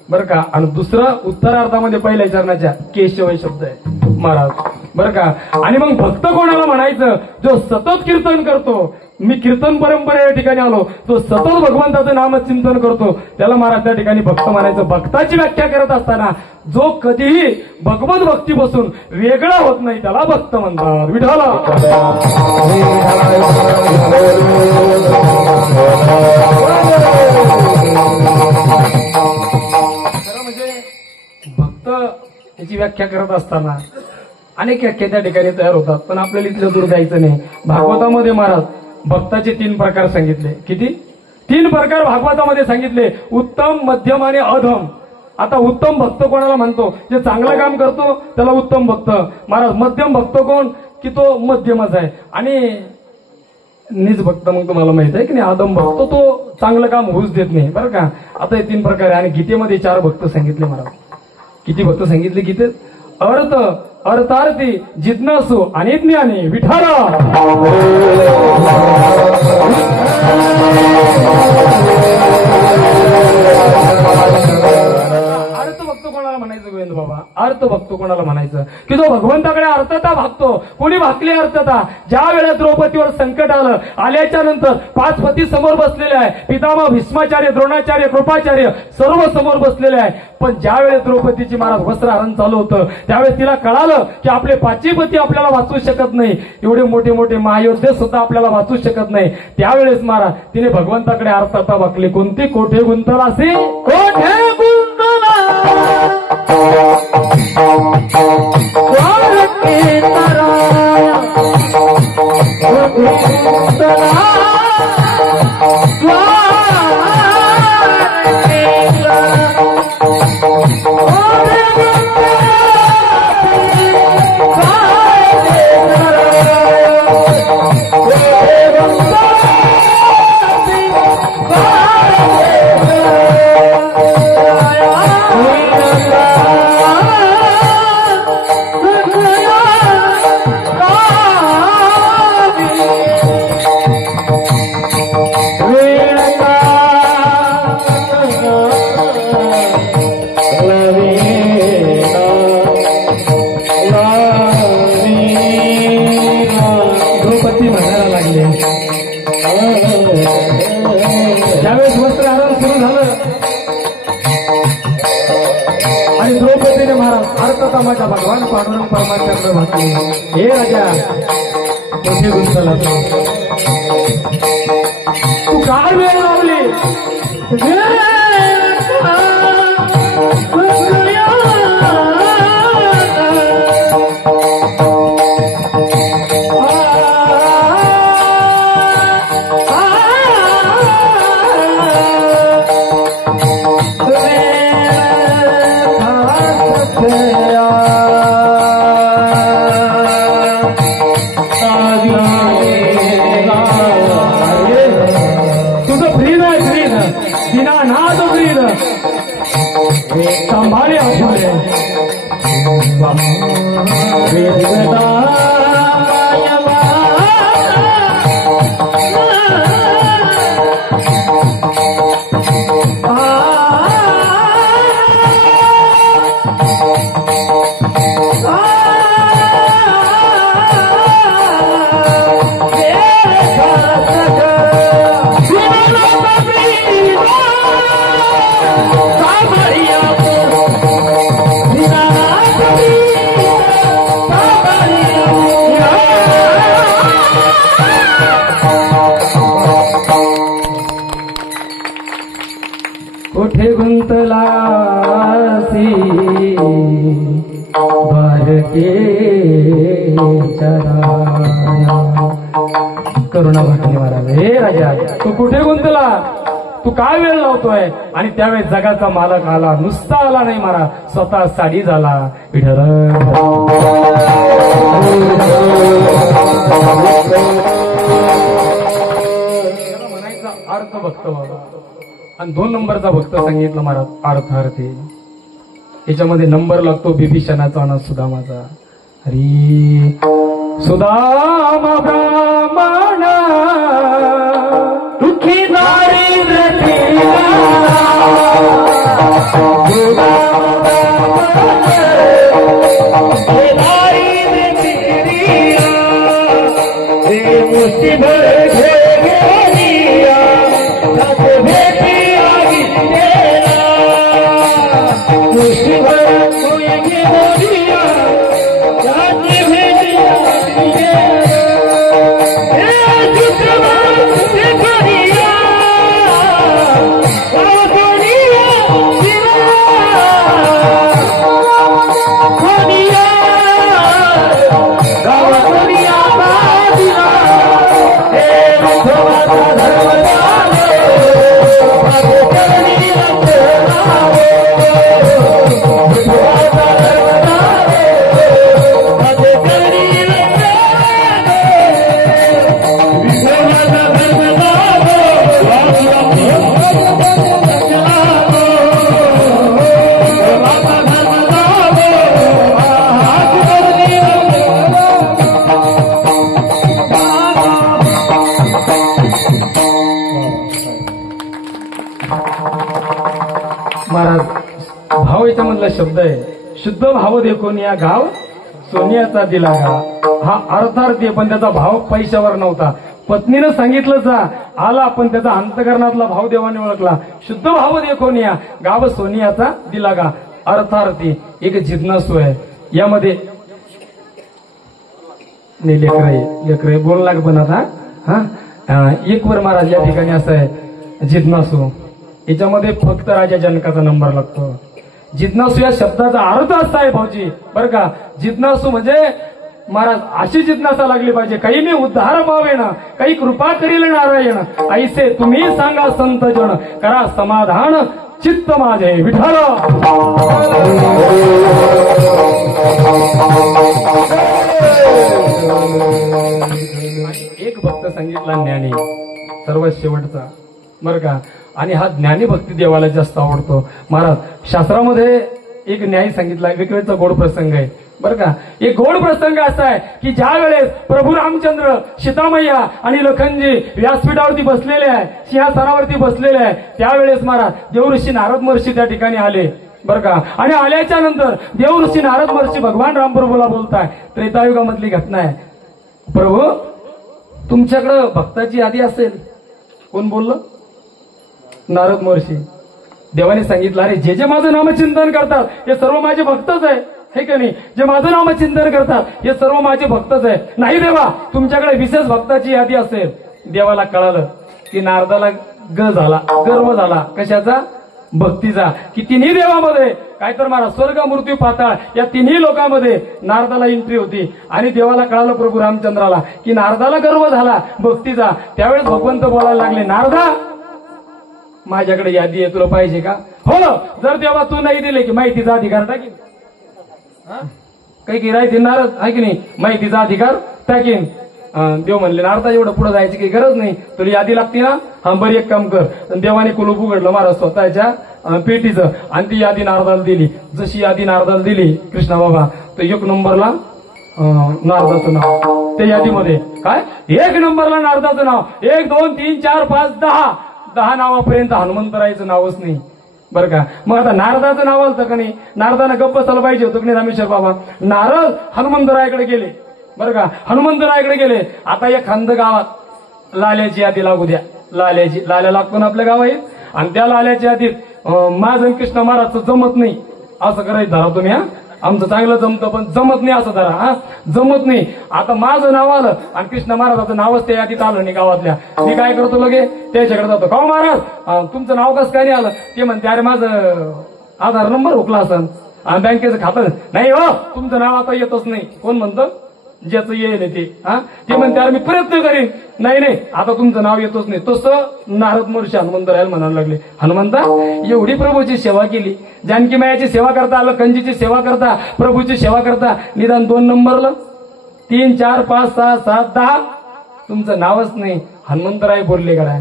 बरं का, आणि दुसरं उत्तरार्थामध्ये पहिल्या चरणाच्या केशव शब्द आहे महाराज. बरं का. आणि मग भक्त कोणाला म्हणायचं? जो सतत कीर्तन करतो. मी कीर्तन परंपरे या ठिकाणी आलो, तो सतत भगवंताचं नामचिंतन करतो त्याला महाराज त्या ठिकाणी भक्त म्हणायचं. भक्ताची व्याख्या करत असताना जो कधीही भगवत भक्तीपासून वेगळा होत नाही त्याला भक्त म्हणतात. विठाला खरं म्हणजे भक्त याची व्याख्या करत असताना अनेक व्याख्या त्या ठिकाणी तयार होतात, पण आपल्याला इथलं दूर जायचं नाही. भागवतामध्ये महाराज भक्ताचे 3 प्रकार सांगितले. किती? 3 प्रकार भागवतामध्ये सांगितले. उत्तम, मध्यम आणि अधम. आता उत्तम भक्त कोणाला म्हणतो? जे चांगलं काम करतो त्याला उत्तम भक्त. महाराज मध्यम भक्त कोण? की तो मध्यमच आहे. आणि नीच भक्त मग तुम्हाला माहित आहे की नाही, अधम भक्त तो चांगलं काम होऊच देत नाही. बरं का. आता हे 3 प्रकार आहे. आणि गीतेमध्ये 4 भक्त सांगितले महाराज. किती भक्त सांगितले गीतेत? अर्थ, अर्थार्थी, जिज्ञासू आणि ज्ञानी. विठाला अर्थभक्त कोणाला म्हणायचं गोविंद बाबा? अर्थभक्त कोणाला म्हणायचं? की जो भगवंताकडे अर्थता भागतो. कोणी भागली अर्थता? ज्या वेळेस द्रौपदीवर संकट आल्याच्या नंतर 5 पती समोर बसलेले आहे. पितामह भीष्माचार्य, द्रोणाचार्य, कृपाचार्य सर्व समोर बसलेले आहे. पण ज्या वेळेस द्रौपदीची महाराज वस्त्रहरण चालू होतं त्यावेळेस तिला कळालं की आपले 5 पती आपल्याला वाचू शकत नाही. एवढे मोठे मोठे महायोद्धे सुद्धा आपल्याला वाचू शकत नाही. त्यावेळेस महाराज तिने भगवंताकडे अर्थता भागली. कोणती? कोठे गुंतला असे कोठे गुंतला ज्यावेळेस वस्त्रहरण सुरू झालं आणि द्रौपदीने महाराज अर्थता माझ्या भगवान पांडुरंग परमात्म्याकडे म्हटले, हे राजा कोठे गुंतला तू काय वेळ लावली? संभाळे आपले कोठे गुंतलासी भारते चराया. करुणा भाटले महाराज, हे राजा तू कुठे गुंतला? तू काय वेळ लावतोय? आणि त्यावेळेस जगाचा मालक आला, नुसता आला नाही महाराज, स्वतः साडी झाला. विठ्ठल म्हणायचा अर्थ भक्त बाबा. आणि 2 नंबरचा भक्त सांगितलं महाराज अर्थार्थी. याच्यामध्ये नंबर लागतो बिभीषणाचा आणि सुदामाचा. हरी सुदाम ब्राह्मण दुःखी दारिद्र्य सुदाम ब्राह्मण दारिद्र्य महाराज भाव याच्यामधला शब्द आहे, शुद्ध भाव देखून या गाव सोन्याचा दिला गाव. हा अर्थार्थी पण त्याचा भाव पैशावर नव्हता. पत्नीनं सांगितलं जा आला, पण त्याचा अंतकरणातला भाव देवाने ओळखला. शुद्ध भाव देखून या गाव सोनियाचा दिला गा. अर्थार्थी एक जिज्ञासू आहे. यामध्ये नाही लेकर बोल लाग पण आता एक वर महाराज या ठिकाणी असं आहे जिज्ञासू. याच्यामध्ये फक्त राजा जनकाचा नंबर लागतो. जिज्ञासू या शब्दाचा अर्थ असा आहे भाऊजी बरं का. जिज्ञासू म्हणजे महाराज अशी जिज्ञासा लागली पाहिजे, काही मी उद्धार पावेन, काही कृपा करील नारायण, ऐसे तुम्ही सांगा संत जन, करा समाधान चित्त माझे विठ्ठल. एक भक्त सांगितला ज्ञानी सर्वात शेवटचा बरं का. आणि हा ज्ञानी भक्ती देवाला जास्त आवडतो. महाराज शास्त्रामध्ये एक न्याय सांगितला, वेगवेगळ्याचा गोड प्रसंग आहे बरं का. एक गोड प्रसंग असा आहे की ज्या वेळेस प्रभू रामचंद्र, सीतामय्या आणि लखनजी व्यासपीठावरती बसलेले आहे, सिंहासनावरती बसलेले आहे, त्यावेळेस महाराज देवऋषी नारद महर्षी त्या ठिकाणी आले बरं का. आणि आल्याच्या नंतर देवऋषी नारद महर्षी भगवान रामप्रभूला बोलताय. त्रेतायुगामधली घटना आहे. प्रभू तुमच्याकडं भक्ताची यादी असेल. कोण बोललं? नारद महर्षी. देवाने सांगितलं अरे जे जे माझं नामचिंतन करतात हे सर्व माझे भक्तच आहे, हे का नाही. जे माझं नामचिंतन करतात हे सर्व माझे भक्तच आहे. नाही देवा तुमच्याकडे विशेष भक्ताची यादी असेल. देवाला कळालं की नारदाला गर्व झाला कशाचा? भक्तीचा. की तिन्ही देवामध्ये काय तर मला स्वर्ग मृत्यू पाताळ या तिन्ही लोकांमध्ये नारदाला एंट्री होती. आणि देवाला कळालं प्रभू रामचंद्राला की नारदाला गर्व झाला भक्तीचा. त्यावेळेस भगवंत बोलायला लागले नारदा माझ्याकडे यादी आहे, तुला पाहिजे का? हो. जर देवा तू नाही दिले की माहितीचा अधिकार टाकीन. काही गिरायची नारद आहे की नाही, माहितीचा अधिकार टाकीन. देव म्हणले नारदा एवढं पुढे जायची काही गरज नाही, तुला यादी लागते ना. हा बरी एक काम कर. देवाने कुलूप उघडलं महाराज स्वतःच्या पेटीचं आणि ती यादी नारदाला दिली. जशी यादी नारदाला दिली कृष्णा बाबा तर एक नंबरला नारदाचं नाव त्या यादीमध्ये. काय एक नंबरला नारदाचं नाव. 1 2 3 4 5 10 नावापर्यंत हनुमंतरायचं नावच नाही बरं का. मग आता नारदाचं नाव आलं का नाही, नारदानं गप्प बसायला पाहिजे होतं की नाही रामेश्वर बाबा. नारद हनुमंतरायाकडे गेले बरं का. हनुमंतरायाकडे गेले. आता या खंद गावात लाल्याची यादी लागू द्या. लाल्या लागतो ना आपल्या गावात. आणि त्या लाल्याच्या यादीत माझं कृष्ण महाराजचं जमत नाही असं करायचं धरा तुम्ही. आमचं चांगलं जमतं पण जमत नाही असं धरा. जमत नाही. आता माझं नाव आलं आणि कृष्ण महाराजाचं नावच त्या यादीत आलं नाही गावातल्या. मी काय करतो लगे त्याच्याकडे जातो. का महाराज तुमचं नाव कसं काय नाही आलं? ते म्हणते अरे माझं आधार नंबर हुकला असन आणि बँकेचं खातं नाही हो, तुमचं नाव आता येतच नाही. कोण म्हणतं? ज्याचं येईल ते म्हणते अरे मी प्रयत्न करीन. नाही आता तुमचं नाव येतच नाही. तसं नारद महर्षी हनुमंतरायाला म्हणायला लागले हनुमंता एवढी प्रभूची सेवा केली, जानकी मायाची सेवा करता आलं, कंजीची सेवा करता, प्रभूची सेवा करता, निदान 2 नंबरला 3 4 5 6 7 10 तुमचं नावच नाही. हनुमंतराय बोलले करा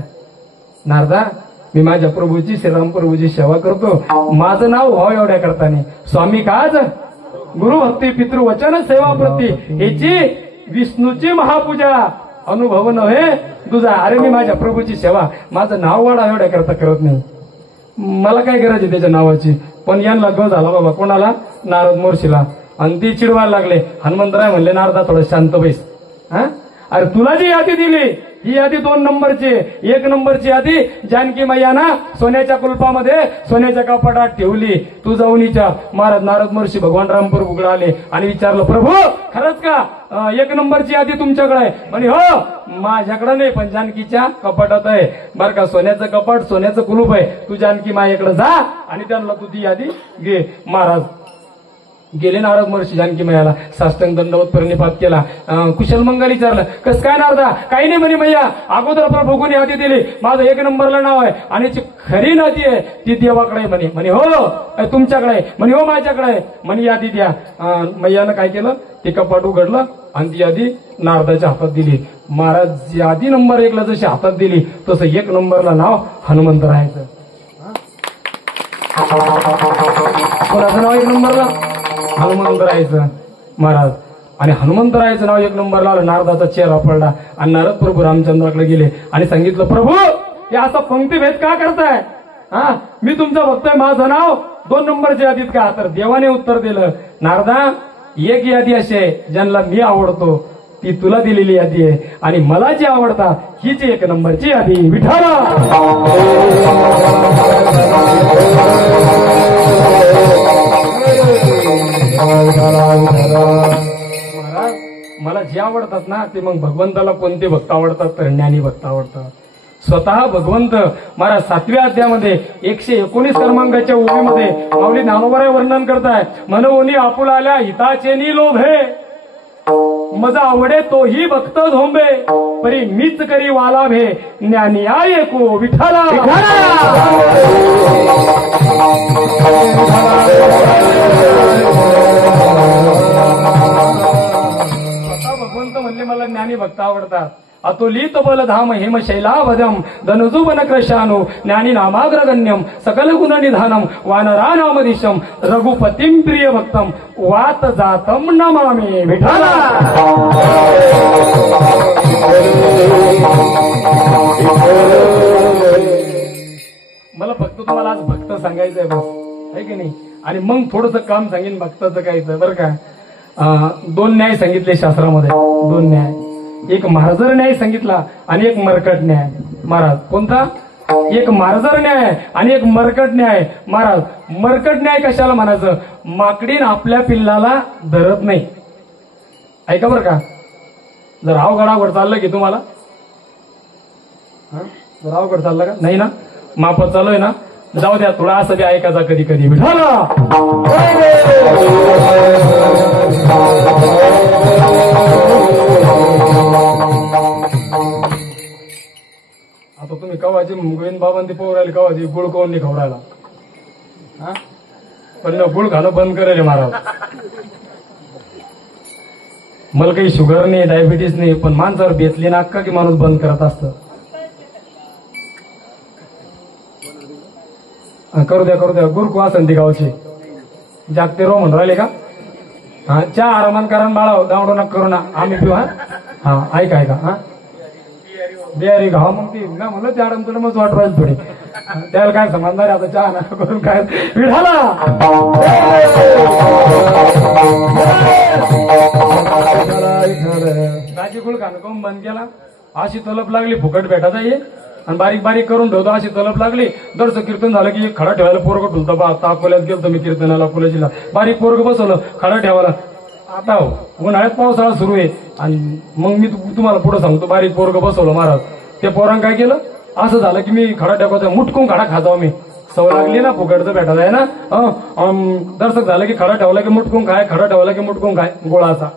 नारदा मी माझ्या प्रभूची श्रीराम प्रभूची सेवा करतो, माझं नाव व्हावं एवढ्या करताना. स्वामी काज गुरु भक्ती पितृवचन सेवा प्रती याची विष्णूची महापूजा अनुभव नव्हे तुझा. अरे मी माझ्या प्रभूची सेवा माझं नाव वाढा एवढ्या करता करत नाही. मला काय गरज आहे त्याच्या नावाची. पण यांना ग झाला बाबा. कोणाला? नारद महर्षीला. आणि ती चिडवायला लागले. हनुमंतराय म्हणले नारदा थोडं शांत बैस. अरे तुला जी यादी दिली ही यादी 2 नंबरची. 1 नंबरची यादी जानकी मैयाना सोन्याच्या कुलपामध्ये सोन्याच्या कपाटात ठेवली. तू जाऊन विचार. महाराज नारद महर्षी भगवान रामप्रभूकडे आले आणि विचारलं प्रभू खरंच का 1 नंबरची यादी तुमच्याकडे आहे? म्हणे हो माझ्याकडे नाही पण जानकीच्या कपाटात आहे बरं का. सोन्याचं कपाट सोन्याचं कुलूप आहे. तू जानकी मायेकडे जा आणि त्यांना तू ती यादी घे. महाराज गेले नारद महर्षी जानकी मैयाला साष्टांग दंडवत प्रणिपात केला. कुशल मंगल विचारलं कसं काय नारदा? काही नाही म्हणे मैया अगोदर प्रभूने यादी दिली, माझं 1 नंबरला नाव आहे आणि जी खरी नादी आहे ती देवाकडे म्हणे. म्हणे हो तुमच्याकडे आहे म्हणे. हो माझ्याकडे आहे म्हणे. यादी द्या. मैयानं काय केलं ते कपाट उघडलं आणि ती यादी नारदाच्या हातात दिली. महाराज यादी नंबर 1ला जशी हातात दिली तसं 1 नंबरला नाव हनुमंत राहायचं. कोणाचं नाव 1 नंबरला? हनुमंतरायचं महाराज. आणि हनुमंतरायचं नाव 1 नंबरला आलं. नारदाचा चेहरा पडला आणि नारद प्रभू रामचंद्राकडे गेले आणि सांगितलं प्रभू हे असा पंक्तीभेद का करताय? हा मी तुमचा भक्त आहे, माझं नाव 2 नंबरच्या यादीत का? तर देवाने उत्तर दिलं, नारदा एक यादी अशी आहे ज्यांना मी आवडतो ती तुला दिलेली यादी आहे, आणि मला जी आवडता हीच 1 नंबरची यादी. विठाला महाराज मला जे आवडतात ना ते मग भगवंताला कोणते भक्त आवडतात? तर ज्ञानी भक्त आवडतात. स्वतः भगवंत महाराज 7व्या अध्यायामध्ये 119 क्रमांकाच्या ओळीमध्ये माऊली ज्ञानोबराय वर्णन करताय, मनवोनी आपुला आल्या हिताचेनी लोभे, मजा आवडे तोही भक्त झोंबे, परी मीच करी वाला भे, ज्ञानी आहे को विठाला. स्वतः भगवंत म्हणले मला ज्ञानी भक्त आवडतात. अतुलित बलधाम हेम शैलावधम धनुजुबन क्रशानो ज्ञानी नामाग्रगण्यम सकल गुण निधानम वानरा नामदिशम रघुपतीम प्रिय भक्तम वात जातम नमामि. विठाला मला फक्त तुम्हाला आज भक्त सांगायचंय बस, आहे की नाही? आणि मग थोडंसं काम सांगेन भक्ताचं काय बरं का. 2 न्याय सांगितले शास्त्रामध्ये, 2 न्याय. एक मार्जर न्याय सांगितला आणि एक मरकट न्याय. महाराज कोणता? एक मार्जर न्याय आणि एक मरकट न्याय. महाराज मरकट न्याय कशाला म्हणायचं? माकडीन आपल्या पिल्लाला धरत नाही, ऐका बरं का. जर अवघडावर चाललं की तुम्हाला, जर अवघड चाललं का? नाही ना, मापत चालू आहे ना, जाऊ द्या, थोडा असं बी ऐकायचा कधी कधी. विठाला आता तुम्ही कवाची गोविंद बाबांनी पोरायला कवाची गुळ कोण नाही खवडायला, पण गुळ खाणं बंद करेल महाराज. मला काही शुगर नाही, डायबिटीस नाही, पण माणसावर बेतली ना अक्का की माणूस बंद करत असतं. करू द्या गुरकू असन ती गावची जागते रो म्हणून राहिले का? हा चहा आरामान करा बाळा, दावडो नका करू ना, आम्ही पिऊ. हा ऐका हा बिहारी घाव मग ती ना म्हणलं त्या तुला मग वाट राहील थोडी, त्याला काय समजणार आता चहा नका करून काय. विढाला राजी गुळ खाणं करून बंद केला. अशी तलप लागली फुकट भेटायचा ये, आणि बारीक बारीक करून ठेवतो. अशी तलप लागली, दरचं कीर्तन झालं की खडा ठेवायला पोरग ठुलतं. बा आता अकोल्यात गेलो मी कीर्तनाला, अकोल्याला बारीक पोरग बसवलं खडा ठेवायला. आता उन्हाळ्यात पावसाळा सुरू आहे, आणि मग मी तुम्हाला पुढे सांगतो, बारीक पोरग बसवलं महाराज. त्या पोरांनी काय केलं, असं झालं की मी खडा ठेवतो, मुटकून खडा खाजाव. मी सवय लागली ना फुकटचं भेटायला आहे ना. दर्शक झालं की खडा ठेवला की मुटकून खाय, खडा ठेवला की मुटकून खाय गोळाचा.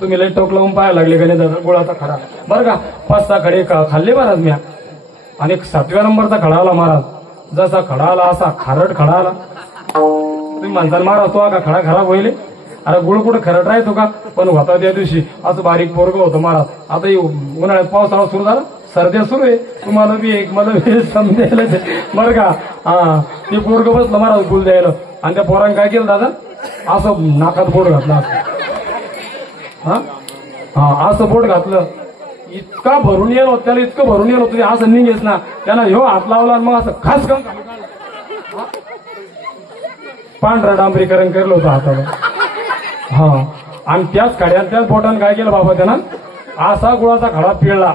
तुम्ही लई टोक लावून पाहायला लागले गणे दादा गोळाचा खडा बरं का. 5-6 खडे खाल्ले महाराज मी, आणि 7व्या नंबरचा खडा आला महाराज. जसा खडा आला असा खारट खडा आला. तुम्ही म्हणताल महाराज तो का खडा खराब होईल? अरे गुळ कुठं खरट राहतो का? पण होता त्या दिवशी असं बारीक पोरग होतं महाराज. आता उन्हाळ्यात पावसाळा सुरू झाला, सर्द्या सुरू आहे, तुम्हाला बी एक मला बी समजायला बरं का. हा ते पोरग बसलं महाराज गुळ द्यायला, आणि त्या पोरांनी काय केलं दादा, असं नाकात बोट घातला. हा असं बोट घातलं, इतका भरून येल होत त्याला, इतकं भरून येल होतं असं निघेच ना. त्याला ह्यो हात लावला आणि मग असं खास करून पांढरा डांबरीकरण केलं होतं हाताला. हा आणि त्याच खड्यात त्याच बोटानं काय केलं बाबा त्यानं, असा गुळाचा खडा पिळला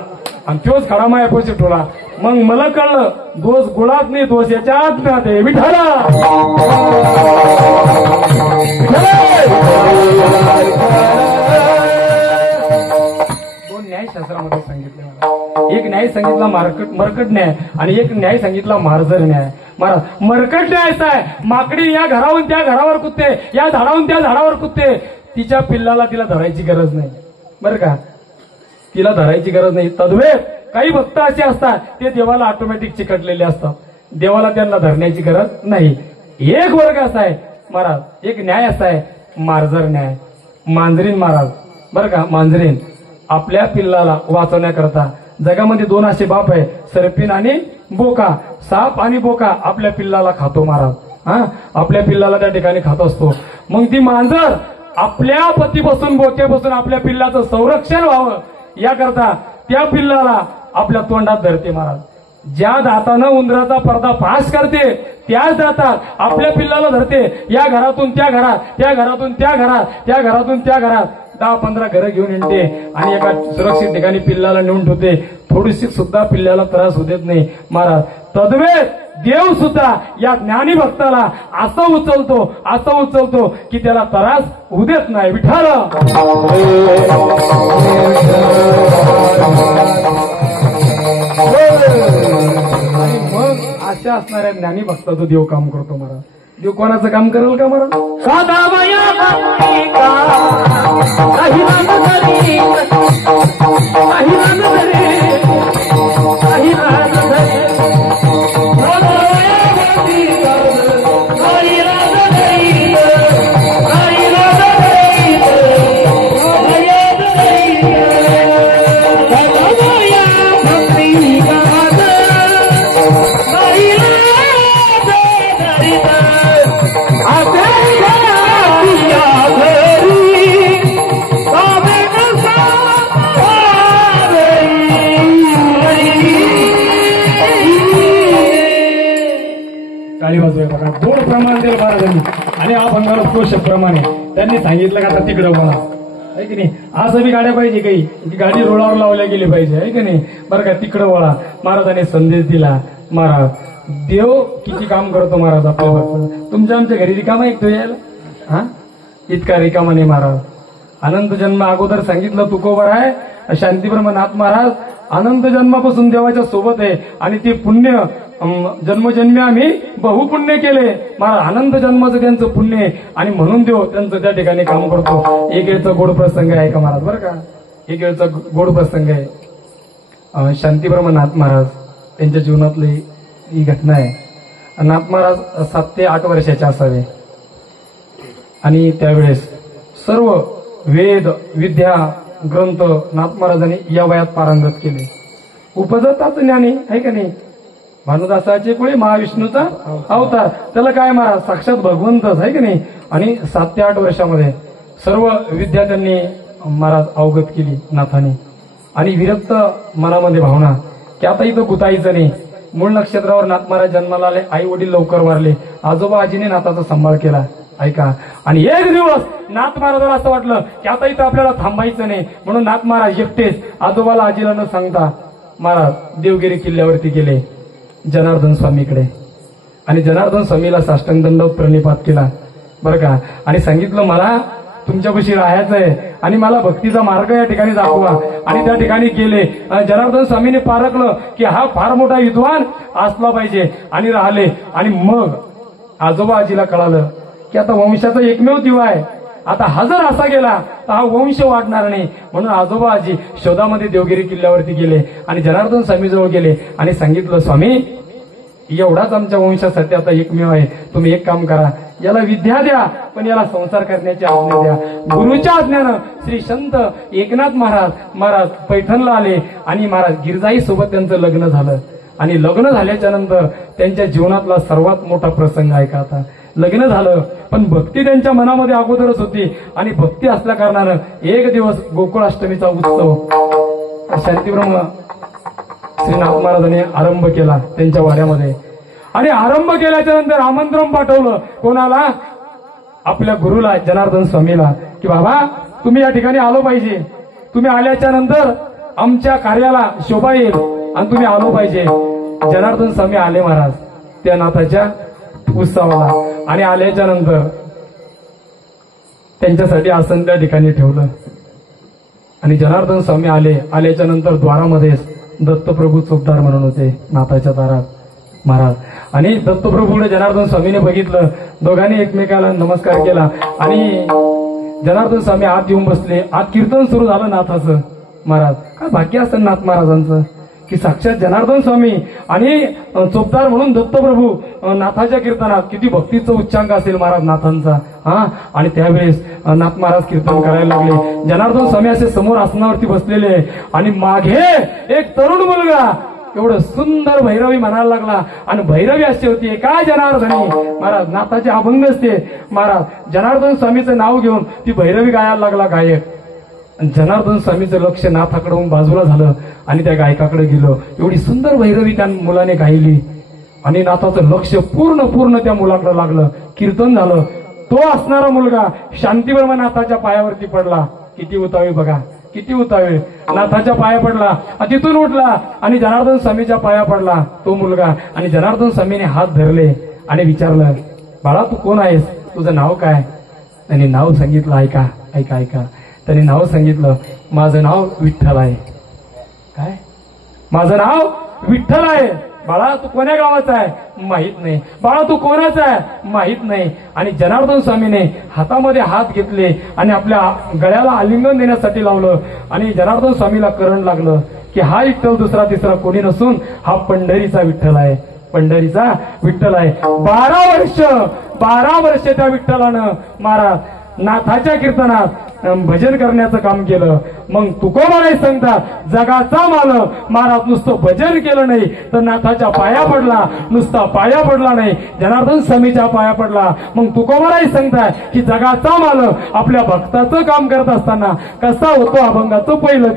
आणि तोच खडा मायापाशी ठेवला. मग मला कळलं दोष गुळात नाही, दोष याच्या आत्म्यात आहे. विठाला न्यायशास्त्रामध्ये सांगितले मला. एक न्याय सांगितला मरकट न्याय, आणि एक न्याय सांगितला मार्जर न्याय. महाराज मरकट न्याय असा आहे, माकडी या घरावरून त्या घरावर कुदते, या झाडावरून त्या झाडावर कुदते, तिच्या पिल्लाला तिला धरायची गरज नाही बरं का, तिला धरायची गरज नाही. तद्वे काही भक्त असे असतात ते देवाला ऑटोमॅटिक चिकटलेले असतात, देवाला त्यांना धरण्याची गरज नाही. एक वर्ग असा आहे महाराज, एक न्याय असा आहे मार्जर न्याय. मांजरीन महाराज बरं का, मांजरीन आपल्या पिल्लाला वाचवण्याकरता जगामध्ये 2 असे बाप आहे, सर्पिन आणि बोका. साप आणि बोका आपल्या पिल्लाला खातो महाराज. आपल्या पिल्लाला त्या ठिकाणी खात असतो. मग ती मांजर आपल्या पतीपासून बोक्यापासून आपल्या पिल्लाचं संरक्षण व्हावं याकरता त्या पिल्लाला आपल्या तोंडात धरते महाराज. ज्या दातानं उंदराचा पर्दा पास करते त्याच दातात आपल्या पिल्लाला धरते. या घरातून त्या घरात, त्या घरातून त्या घरात, त्या घरातून त्या घरात 10-15 घरं घेऊन येते आणि एका सुरक्षित ठिकाणी पिल्लाला नेऊन ठेवते. थोडीशी सुद्धा पिल्ल्याला त्रास होत देत नाही महाराज. तद्वेत देव सुद्धा या ज्ञानी भक्ताला असं उचलतो की त्याला त्रास होऊ देत नाही. विठ्ठल आणि मग अशा असणाऱ्या ज्ञानी भक्ताचं देव काम करतो महाराज. देव कोणाचं काम करेल का महाराज? सदामया भक्तिका काही नाम धरी, काही नाम धरी, काही नाम धरी. सदामया भक्तिका काही नाम धरी, काही नाम धरी, काही नाम धरी. सदामया भक्तिका काही नाम धरी. टाळी वाजवाय बघा. दोन प्रमाण दिलं महाराजांनी आणि अभंगाला कोशप्रमाणे त्यांनी सांगितलं का आता तिकडं बोला, आहे की नाही. असं बी गाड्या पाहिजे काही की गाडी रोडावर लावल्या गेली पाहिजे, आहे की नाही. बरं का, तिकडं वळा. महाराजांनी संदेश दिला. महाराज देव किती काम करतो महाराज आपल्यावर. तुमच्या आमच्या घरी रिकामा ऐकतो यायला, हा इतका रिकामा नाही महाराज. अनंत जन्म अगोदर सांगितलं तुकोबर आहे शांतीब्रह्मनाथ महाराज अनंत जन्मापासून देवाच्या सोबत आहे आणि ते पुण्य जन्मजन्मी आम्ही बहुपुण्य केले महाराज. अनंत जन्माचं त्यांचं पुण्य आहे आणि म्हणून देव त्यांचं त्या ठिकाणी काम करतो. एक वेळचा गोड प्रसंग आहे का महाराज, बरं का. एक वेळचा गोड प्रसंग आहे. शांतीब्रह्मनाथ महाराज त्यांच्या जीवनातली ही घटना आहे. नाथ महाराज 7 ते 8 वर्षाचे असावे आणि त्यावेळेस सर्व वेद विद्या ग्रंथ नाथ महाराजांनी या वयात पारंगत केले. उपजताच ज्ञानी, आहे का नाही. भानुदासाचे कुळे महाविष्णूचा अवतार, त्याला काय महाराज साक्षात भगवंतच, आहे की नाही. आणि 7 ते 8 वर्षामध्ये सर्व विद्या त्यांनी महाराज अवगत केली नाथाने. आणि विरक्त मनामध्ये भावना की आता इथं गुतायचं नाही. मूळ नक्षत्रावर नाथ महाराज जन्माला आले. आई वडील लवकर वारले. आजोबा आजीने नाथाचा सांभाळ केला, ऐका. आणि एक दिवस नाथ महाराजाला असं वाटलं की आता इथं आपल्याला थांबायचं नाही, म्हणून नाथ महाराज एकटेच आजोबाला आजीला न सांगता महाराज देवगिरी किल्ल्यावरती गेले जनार्दन स्वामीकडे. आणि जनार्दन स्वामीला साष्टांग दंडवत प्रणिपात केला, बरं का. आणि सांगितलं मला तुमच्यापाशी राहायचंय आणि मला भक्तीचा मार्ग या ठिकाणी दाखवा. आणि त्या ठिकाणी गेले. जनार्दन स्वामीने पारखलं की हा फार मोठा विद्वान असला पाहिजे आणि राहिले. आणि मग आजोबा आजीला कळालं की आता वंशाचा एकमेव दिवा आहे, आता हा जर असा गेला तर हा वंश वाढणार नाही. म्हणून आजोबा आजी शोधामध्ये देवगिरी किल्ल्यावरती गेले आणि जनार्दन स्वामीजवळ गेले आणि सांगितलं, स्वामी एवढाच आमच्या वंशासाठी आता एकमेव आहे, तुम्ही एक काम करा, याला विद्या द्या पण याला संसार करण्याची आज्ञा द्या. गुरुच्या आज्ञानं श्री संत एकनाथ महाराज पैठणला आले आणि महाराज गिरजाई सोबत त्यांचं लग्न झालं. आणि लग्न झाल्याच्या नंतर त्यांच्या जीवनातला सर्वात मोठा प्रसंग आहे का आता. लग्न झालं पण भक्ती त्यांच्या मनामध्ये अगोदरच होती. आणि भक्ती असल्या कारणानं एक दिवस गोकुळाष्टमीचा उत्सव शांतीब्रह्म श्रीनाथ महाराजांनी आरंभ केला त्यांच्या वाड्यामध्ये. आणि आरंभ केल्याच्या नंतर आमंत्रण पाठवलं कोणाला, आपल्या गुरुला जनार्दन स्वामीला, की बाबा तुम्ही या ठिकाणी आलो पाहिजे. तुम्ही आल्याच्या नंतर आमच्या कार्याला शोभा येईल आणि तुम्ही आलो पाहिजे. जनार्दन स्वामी आले महाराज त्या नाथाच्या उत्सवाला. आणि आल्याच्या नंतर त्यांच्यासाठी आसन त्या ठिकाणी ठेवलं. आणि जनार्दन स्वामी आल्याच्या नंतर द्वारामध्येच दत्तप्रभू चोपदार म्हणून होते नाथाच्या दारात महाराज. आणि दत्तप्रभूने जनार्दन स्वामीने बघितलं. दोघांनी एकमेकाला नमस्कार केला आणि जनार्दन स्वामी आत येऊन बसले. आत कीर्तन सुरू झालं नाथाचं महाराज. काय भाग्य असेल नाथ महाराजांचं की साक्षात जनार्दन स्वामी आणि चोपदार म्हणून दत्तप्रभू नाथाच्या कीर्तनात. किती भक्तीचं उच्चांक असेल महाराज नाथांचा. हा आणि त्यावेळेस नाथ महाराज कीर्तन करायला लागले. जनार्दन स्वामी असे समोर आसनावरती बसलेले आणि मागे एक तरुण मुलगा एवढं सुंदर भैरवी म्हणायला लागला. आणि भैरवी अशी होती काय जनार्दनी महाराज, नाथाचे अभंग असते महाराज. जनार्दन स्वामीचं नाव घेऊन ती भैरवी गायला लागला गायक. जनार्दन स्वामीचं लक्ष नाथाकडून बाजूला झालं आणि त्या गायकाकडे गेलं. एवढी सुंदर भैरवी त्या मुलाने गायली आणि नाथाचं लक्ष पूर्ण त्या मुलाकडे लागलं. कीर्तन झालं. तो असणारा मुलगा शांतीवर्मा नाथाच्या पायावरती पडला. किती उतावी बघा, किती उतावे. नाथाच्या पाया पडला, तिथून उठला आणि जनार्दन स्वामीच्या पाया पडला तो मुलगा. आणि जनार्दन स्वामीने हात धरले आणि विचारलं, बाळा तू कोण आहेस, तुझं नाव काय? त्यांनी नाव सांगितलं. ऐका ऐका ऐका. त्यांनी नाव सांगितलं, माझं नाव विठ्ठल आहे. काय? माझं नाव विठ्ठल आहे. बाळा तू कोण्या गावाचा आहे? माहित नाही. बाळा तू कोणाचा आहे? माहित नाही. आणि जनार्दन स्वामीने हातामध्ये हात घेतले आणि आपल्या गळ्याला आलिंगन देण्यासाठी लावलं. आणि जनार्दन स्वामीला करण लागलं की हा विठ्ठल दुसरा तिसरा कोणी नसून हा पंढरीचा विठ्ठल आहे. पंढरीचा विठ्ठल आहे. 12 वर्ष त्या विठ्ठलानं महाराज नाथाच्या कीर्तनात भजन करण्याचं काम केलं. मग तुकोबाराय सांगतात, जगाचा मालक महाराज नुसतं भजन केलं नाही तर नाथाच्या पाया पडला. नुसता पाया पडला नाही, जनार्दन स्वामीच्या पाया पडला. मग तुकोबाराय सांगताय की जगाचा मालक आपल्या भक्ताचं काम करत असताना कसा होतो अभंगाचं पहिलं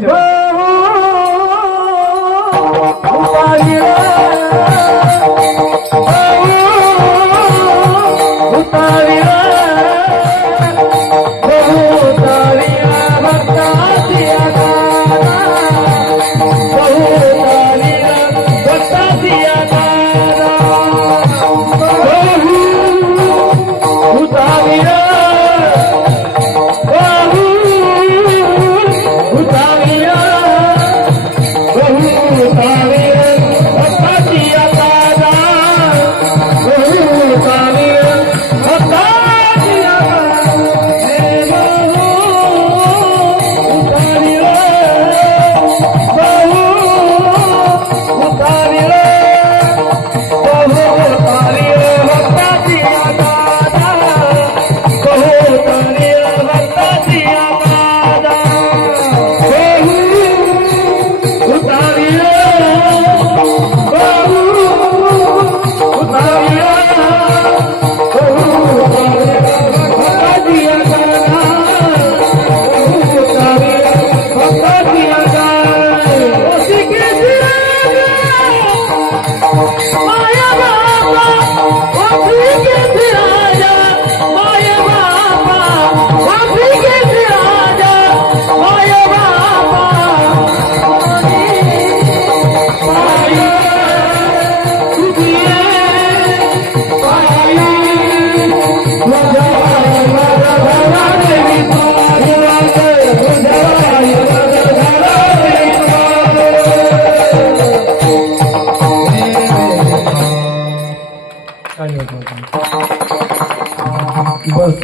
बस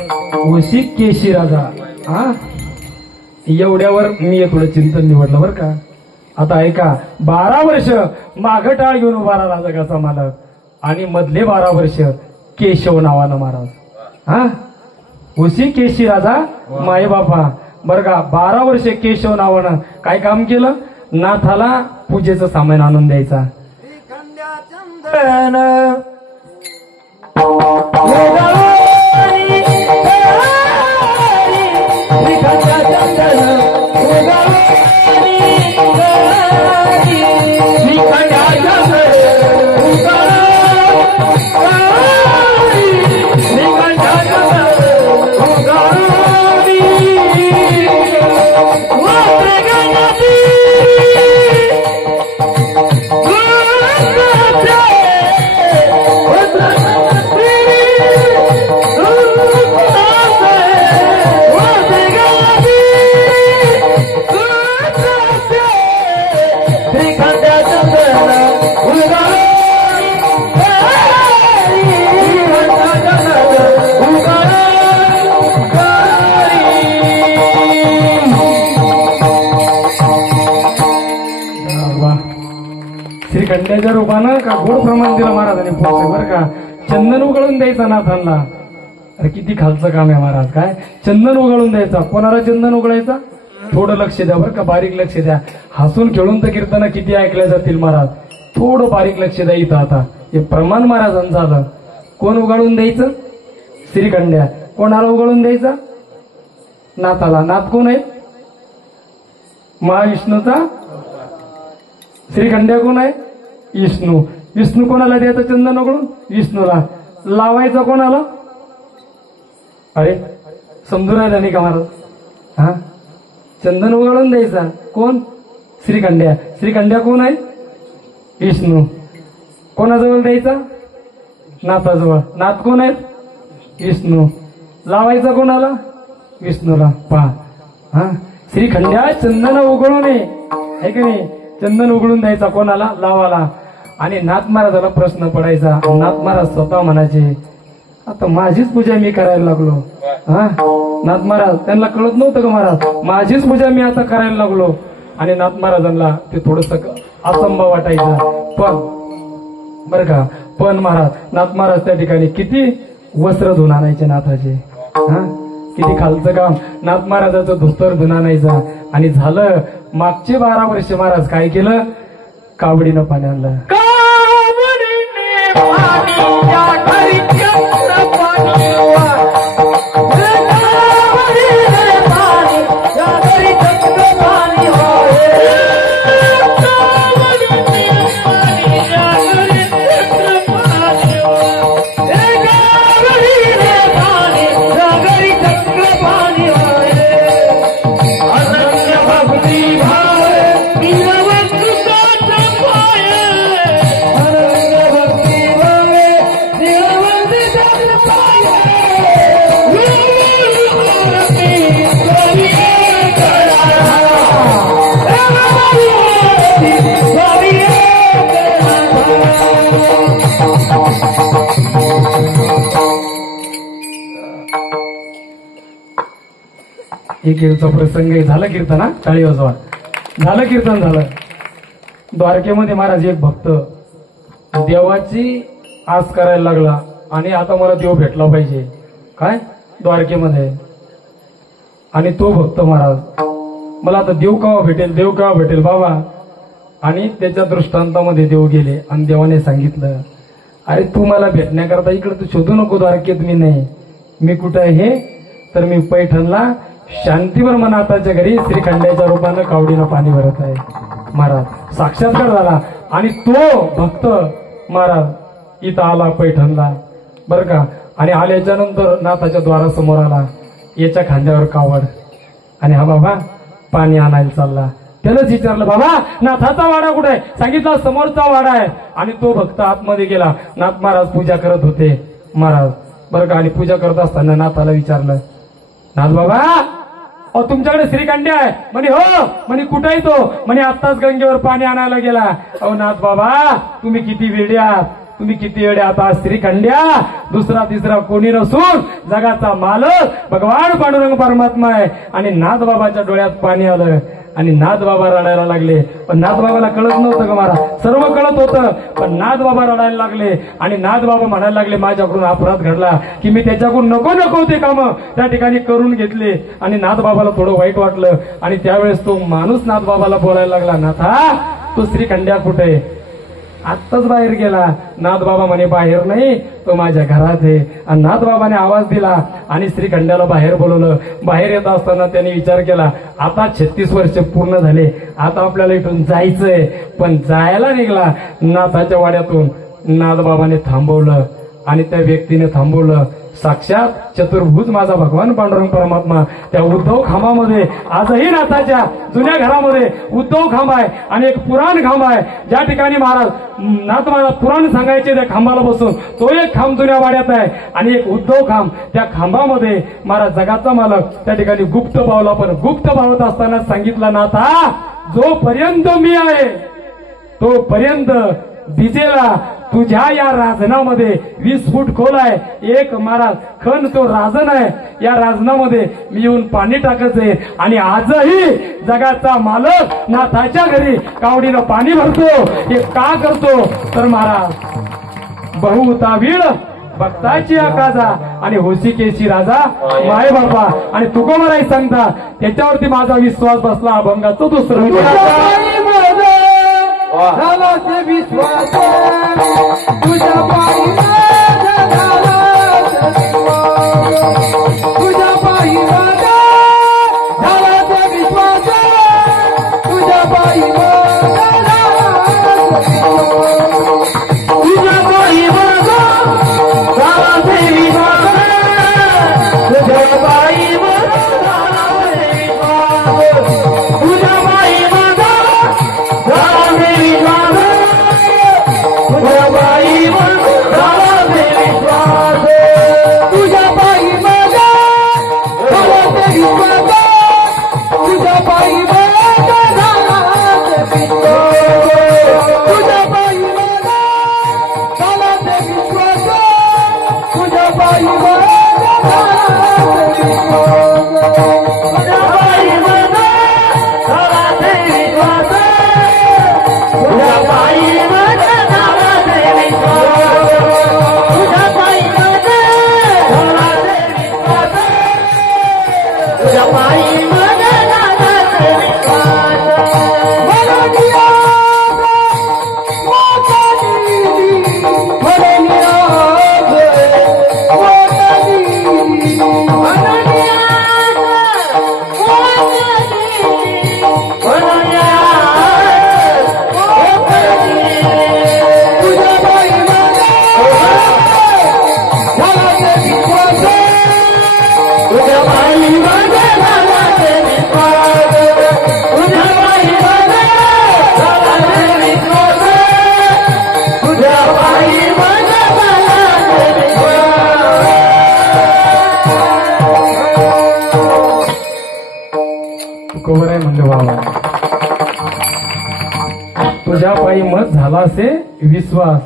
वशी केशी राजा. हा एवढ्यावर मी थोडं चिंतन निवडलं बरं का. आता ऐका, 12 वर्ष मागं टाळ घेऊन उभा राहिला जगाचा मालक आणि मधले 12 वर्ष केशव नावानं महाराज. हा वशी केशी राजा माय बापा बरं का. 12 वर्ष केशव नावानं काय काम केलं? नाथाला पूजेचं सामान आणून द्यायचा. श्रीखंड्याच्या रूपानं का गोड प्रमाण दिलं महाराजांनी पोहोचले बरं का. चंदन उगळून द्यायचा नाथांना. अरे किती खालचं काम आहे महाराज. काय चंदन उगळून द्यायचा? कोणाला चंदन उगळायचा? थोडं लक्ष द्या बरं का, बारीक लक्ष द्या. हसून खेळून तर कीर्तन किती ऐकल्या जातील महाराज. थोडं बारीक लक्ष द्या इथं. आता हे प्रमाण महाराजांचं झालं. कोण उगळून द्यायचं? श्रीखंड्या. कोणाला उगळून द्यायचा? नाथाला. नाथ कोण आहेत? महाविष्णूचा श्रीखंड्या कोण आहे? विष्णू. विष्णू कोणाला द्यायचं चंदन उघडून? विष्णूला. लावायचा कोणाला? अरे समजून राहिला नाही का महाराज? हा, चंदन उघडून द्यायचा कोण? श्रीखंड्या. श्रीखंड्या कोण आहे? विष्णू. कोणाजवळ द्यायचा? नाथाजवळ. नाथ कोण आहेत? विष्णू. लावायचा कोणाला? विष्णूला. पहा, हा, श्रीखंड्या चंदन उघडून आहे की नाही? चंदन उघडून द्यायचा कोणाला? लावाला. आणि नाथ महाराजाला प्रश्न पडायचा. नाथ महाराज स्वतः म्हणायचे, आता माझीच पूजा मी करायला लागलो. हा, नाथ महाराज त्यांना कळत नव्हतं का महाराज? माझीच पूजा मी आता करायला लागलो. आणि नाथ महाराजांना ते थोडस असंभव वाटायचं. पण बरं का, पण महाराज नाथ महाराज त्या ठिकाणी किती वस्त्र धुवून आणायचे नाथाचे. हा, किती खालचं काम. नाथ महाराजाचं धोतर धुवून आणायचा. आणि झालं मागचे 12 वर्ष महाराज काय केलं? कावडीनं पाणी आणलं. एक प्रसंग आहे. झालं कीर्तन? हा, टाळी वाजवा. झालं कीर्तन झालं. द्वारकेमध्ये महाराज एक भक्त देवाची आस करायला लागला. आणि आता मला देव भेटला पाहिजे. काय? द्वारकेमध्ये. आणि तो भक्त महाराज, मला आता देव केव्हा भेटेल, देव केव्हा भेटेल बाबा. आणि त्याच्या दृष्टांतामध्ये देव गेले. आणि देवाने सांगितलं, अरे तू मला भेटण्याकरता इकडे तू शोधू नको, द्वारकेत मी नाही. मी कुठं आहे? तर मी पैठणला शांतीवर नाथाच्या घरी श्रीखंड्याच्या रूपानं कावडीनं पाणी भरत आहे. महाराज साक्षात्कार झाला. आणि तो भक्त महाराज इथं आला पैठणला, बरं का. आणि आल्याच्या नंतर नाथाच्या द्वारासमोर आला. याच्या खांद्यावर कावड. आणि हा बाबा पाणी आणायला चालला. त्यालाच विचारलं, बाबा नाथाचा वाडा कुठे आहे? सांगितलं समोरचा वाडा आहे. आणि तो भक्त आतमध्ये गेला. नाथ महाराज पूजा करत होते महाराज, बरं का. आणि पूजा करत असताना नाथाला विचारलं, नाथ बाबा अहो तुमच्याकडे श्रीखंड्या आहे? म्हणे हो. म्हणे कुठे आहे तो? म्हणे आत्ताच गंगेवर पाणी आणायला गेला. अहो नाथ बाबा तुम्ही किती वेडे आहात, तुम्ही किती वेडे आहात. श्रीखंड्या दुसरा तिसरा कोणी नसून जगाचा मालक भगवान पांडुरंग परमात्मा आहे. आणि नाथ बाबाच्या डोळ्यात पाणी आलं. आणि नाथ बाबा रडायला लागले. पण नाथ बाबाला कळत नव्हतं का महाराज? सर्व कळत होतं. पण नाथ बाबा रडायला लागले. आणि नाथ बाबा म्हणायला लागले, माझ्याकडून अपराध घडला की मी त्याच्याकडून नको ते कामं त्या ठिकाणी करून घेतले. आणि नाथ बाबाला थोडं वाईट वाटलं. आणि त्यावेळेस तो माणूस नाथ बाबाला बोलायला लागला, नाथा तो श्रीखंड्या कुठे? आत्ताच बाहेर गेला. नाथ बाबा म्हणे बाहेर नाही, तो माझ्या घरात आहे. आणि नाथ बाबाने आवाज दिला आणि श्रीखंड्याला बाहेर बोलवलं. बाहेर येत असताना त्यांनी विचार केला, आता 36 वर्ष पूर्ण झाले, आता आपल्याला इथून जायचंय. पण जायला निघाला नाथाच्या वाड्यातून. नाथ बाबाने थांबवलं आणि त्या व्यक्तीने थांबवलं. साक्षात चतुर्भुज माझा भगवान पांडुरंग परमात्मा त्या उद्धव खांबामध्ये, आजही नाथाच्या जुन्या घरामध्ये उद्धव खांब आहे. आणि एक पुराण खांब आहे, ज्या ठिकाणी महाराज नाथ महाराज पुराण सांगायचे त्या खांबाला बसून. तो एक खांब जुन्या वाड्यात आहे. आणि एक उद्धव खांब. त्या खांबामध्ये महाराज जगाचा मालक त्या ठिकाणी गुप्त पावला. पण गुप्त पावत असताना सांगितलं, नाथा जोपर्यंत मी आहे तोपर्यंत दिजेला तुझ्या या राजनामध्ये 20 फूट खोल आहे. एक महाराज खण तो राजन आहे. या राजनामध्ये मी येऊन पाणी टाकत आहे. आणि आजही जगाचा मालक नाथाच्या घरी कावडीनं पाणी भरतो. हे का करतो? तर महाराज बहुतावीळ भक्ताची आकाजा आणि होशिकेशी राजा माय बाबा आणि तुकोमराई सांगता. त्याच्यावरती माझा विश्वास बसला. अभंगाचं दुसरं झाला ते विश्वास तुझ्या पायी झाला, तुझ्या पायी झाला ते विश्वास कोवर आहे म्हणजे बाबा तुझ्या पायी मत झाला असे विश्वास.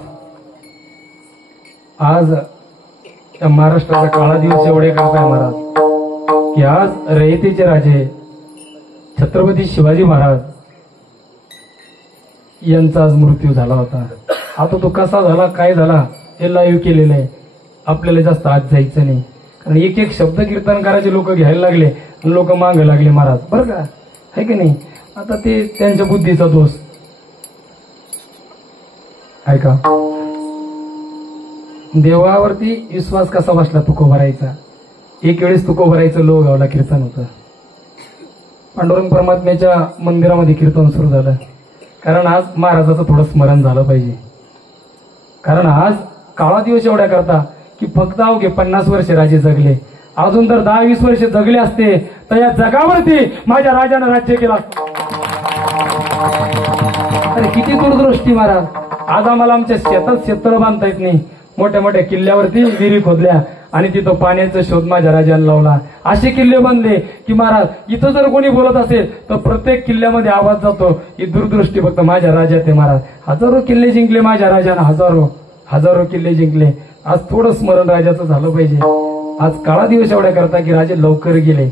आज या महाराष्ट्राचा काळा दिवस एवढे करताय महाराज की आज रयतेचे राजे छत्रपती शिवाजी महाराज यांचा आज मृत्यू झाला होता. आता तो कसा झाला काय झाला हे लाईव्ह केलेलं आहे. आपल्याला जास्त आज जायचं नाही कारण एक एक शब्द कीर्तनकाराचे लोक घ्यायला लागले आणि लोक मागे लागले महाराज बरं का आहे की नाही. आता ते त्यांच्या बुद्धीचा दोष आहे का. देवावरती विश्वास कसा बसला तुकोबारायचा. एक वेळेस तुकोबारायचं लोहगावला कीर्तन होतं. पांडुरंग परमात्म्याच्या मंदिरामध्ये कीर्तन सुरू झालं कारण आज महाराजाचं थोडं स्मरण झालं पाहिजे. कारण आज काळा दिवस एवढ्या करता की फक्त अवघे 50 वर्ष राजे जगले. अजून तर 10-20 वर्ष जगले असते तर या जगावरती माझ्या राजानं राज्य केलं. अरे किती दूरदृष्टी महाराज. आज आम्हाला आमच्या शेतात शेततळं बांधता येत नाही. मोठ्या मोठ्या किल्ल्यावरती विहिरी खोदल्या आणि तिथं पाण्याचा शोध माझ्या राजानं लावला. असे किल्ले बांधले की महाराज इथं जर कोणी बोलत असेल तर प्रत्येक किल्ल्यामध्ये आवाज जातो. ही दूरदृष्टी फक्त माझ्या राजात आहे महाराज. हजारो किल्ले जिंकले माझ्या राजानं. हजारो किल्ले जिंकले. आज थोडं स्मरण राजाचं झालं पाहिजे. आज काळा दिवस एवढ्या करता की राजे लवकर गेले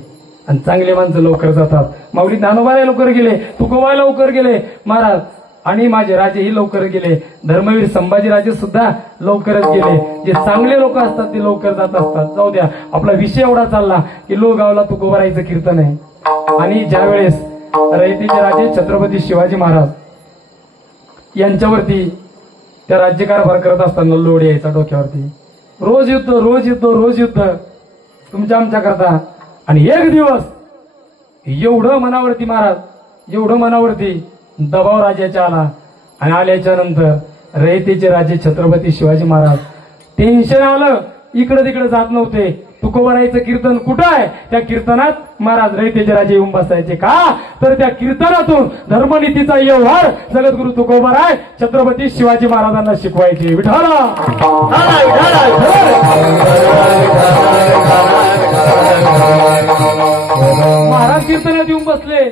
आणि चांगले माणसं लवकर जातात. माऊली ज्ञानोबाला लवकर गेले, तुकोबा लवकर गेले महाराज आणि माझे राजेही लवकर गेले. धर्मवीर संभाजीराजे सुद्धा लवकरच गेले. जे चांगले लोक असतात ते लवकर जात असतात. जाऊ द्या आपला विषय एवढा चालला की लोहगावला तुकोबारायचं कीर्तन आहे. आणि ज्यावेळेस रयतेचे राजे छत्रपती शिवाजी महाराज यांच्यावरती त्या राज्यकारभार करत असताना लोड यायचा डोक्यावरती. रोज युद्ध रोज युद्ध रोज युद्ध तुमच्या आमच्या करता. आणि एक दिवस एवढं मनावरती महाराज एवढं मनावरती दबाव राजाचा आला आणि आल्याच्या नंतर रयतेचे राजे छत्रपती शिवाजी महाराज टेन्शन आलं. इकडे तिकडे जात नव्हते. तुकोबारायचं कीर्तन कुठं आहे त्या कीर्तनात महाराज रयतेचे राजे येऊन बसायचे. का तर त्या कीर्तनातून धर्मनीतीचा व्यवहार जगद्गुरु तुकोबाराय छत्रपती शिवाजी महाराजांना शिकवायचे. विठाला महाराज कीर्तनात येऊन बसले.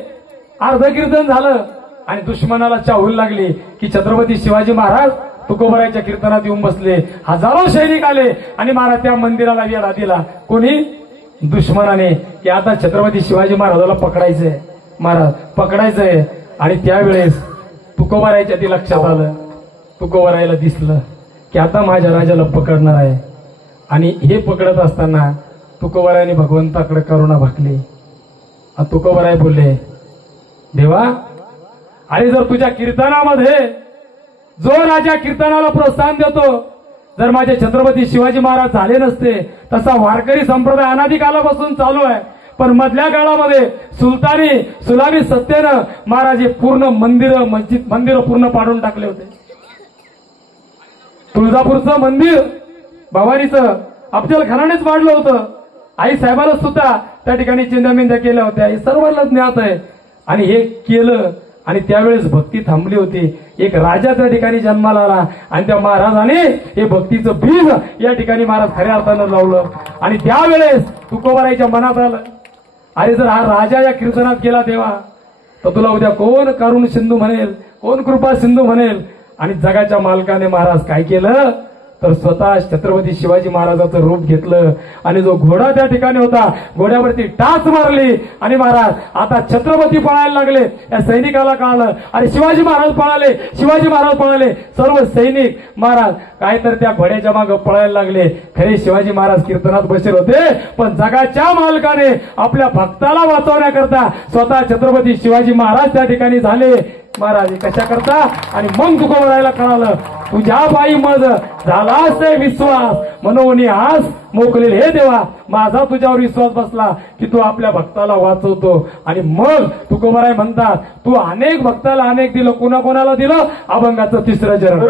अर्ध कीर्तन झालं आणि दुश्मनाला चाहूल लागली की छत्रपती शिवाजी महाराज तुकोबारायच्या कीर्तनात येऊन बसले. हजारो सैनिक आले आणि महाराज त्या मंदिराला वेढा दिला. कोणी दुश्मनाने की आता छत्रपती शिवाजी महाराजाला पकडायचंय. महाराज पकडायचंय. आणि त्यावेळेस तुकोबारायच्या ती लक्षात आलं. तुकोबारायला दिसलं की आता माझ्या राजाला पकडणार आहे. आणि हे पकडत असताना तुकोबारायने भगवंताकडे करुणा भाकली. तुकोबाराय बोलले देवा अरे जर तुझ्या कीर्तनामध्ये जो राजा कीर्तनाला प्रोत्साहन देतो जर माझे छत्रपती शिवाजी महाराज झाले नसते. तसा वारकरी संप्रदाय अनादिकालापासून चालू आहे. पण मधल्या काळामध्ये सुलामी सत्तेनं महाराज हे पूर्ण मंदिरं पूर्ण पाडून टाकले होते. तुळजापूरचं मंदिर भवानीचं अफजल खानानेच पाडलं होतं. आई साहेबाला सुद्धा त्या ठिकाणी चिंध्यामिंध्या केल्या होत्या. हे सर्वांना ज्ञात आहे. आणि हे केलं आणि त्यावेळेस भक्ती थांबली होती. एक राजा त्या ठिकाणी जन्माला आला आणि त्या महाराजाने हे भक्तीचं बीज या ठिकाणी महाराज खऱ्या अर्थानं लावलं. आणि त्यावेळेस तुकोबारायच्या मनात आलं अरे जर हा राजा या कीर्तनात गेला तेव्हा तर तुला उद्या कोण करुण सिंधू म्हणेल, कोण कृपा सिंधू म्हणेल. आणि जगाच्या मालकाने महाराज काय केलं तर स्वतः छत्रपती शिवाजी महाराजाचं रूप घेतलं आणि जो घोडा त्या ठिकाणी होता घोड्यावरती टाच मारली आणि महाराज आता छत्रपती पळायला लागले. या सैनिकाला कळालं अरे शिवाजी महाराज पळाले, शिवाजी महाराज पळाले. सर्व सैनिक महाराज काय तर त्या घोड्याच्या मागे पळायला लागले. खरे शिवाजी महाराज कीर्तनात बसेल होते पण जगाच्या मालकाने आपल्या भक्ताला वाचवण्याकरता स्वतः छत्रपती शिवाजी महाराज त्या ठिकाणी झाले. महाराज कशा करता आणि मग तुकोबरायला कळालं तुझ्या बाई मज झालाच ते विश्वास म्हणून आज मोकलेल हे देवा माझा तुझ्यावर विश्वास बसला की तू आपल्या भक्ताला वाचवतो. आणि मग तुकोबराय म्हणतात तू अनेक भक्ताला अनेक दिलं. कोणाकोणाला दिलं? अभंगाचं तिसरं चरण.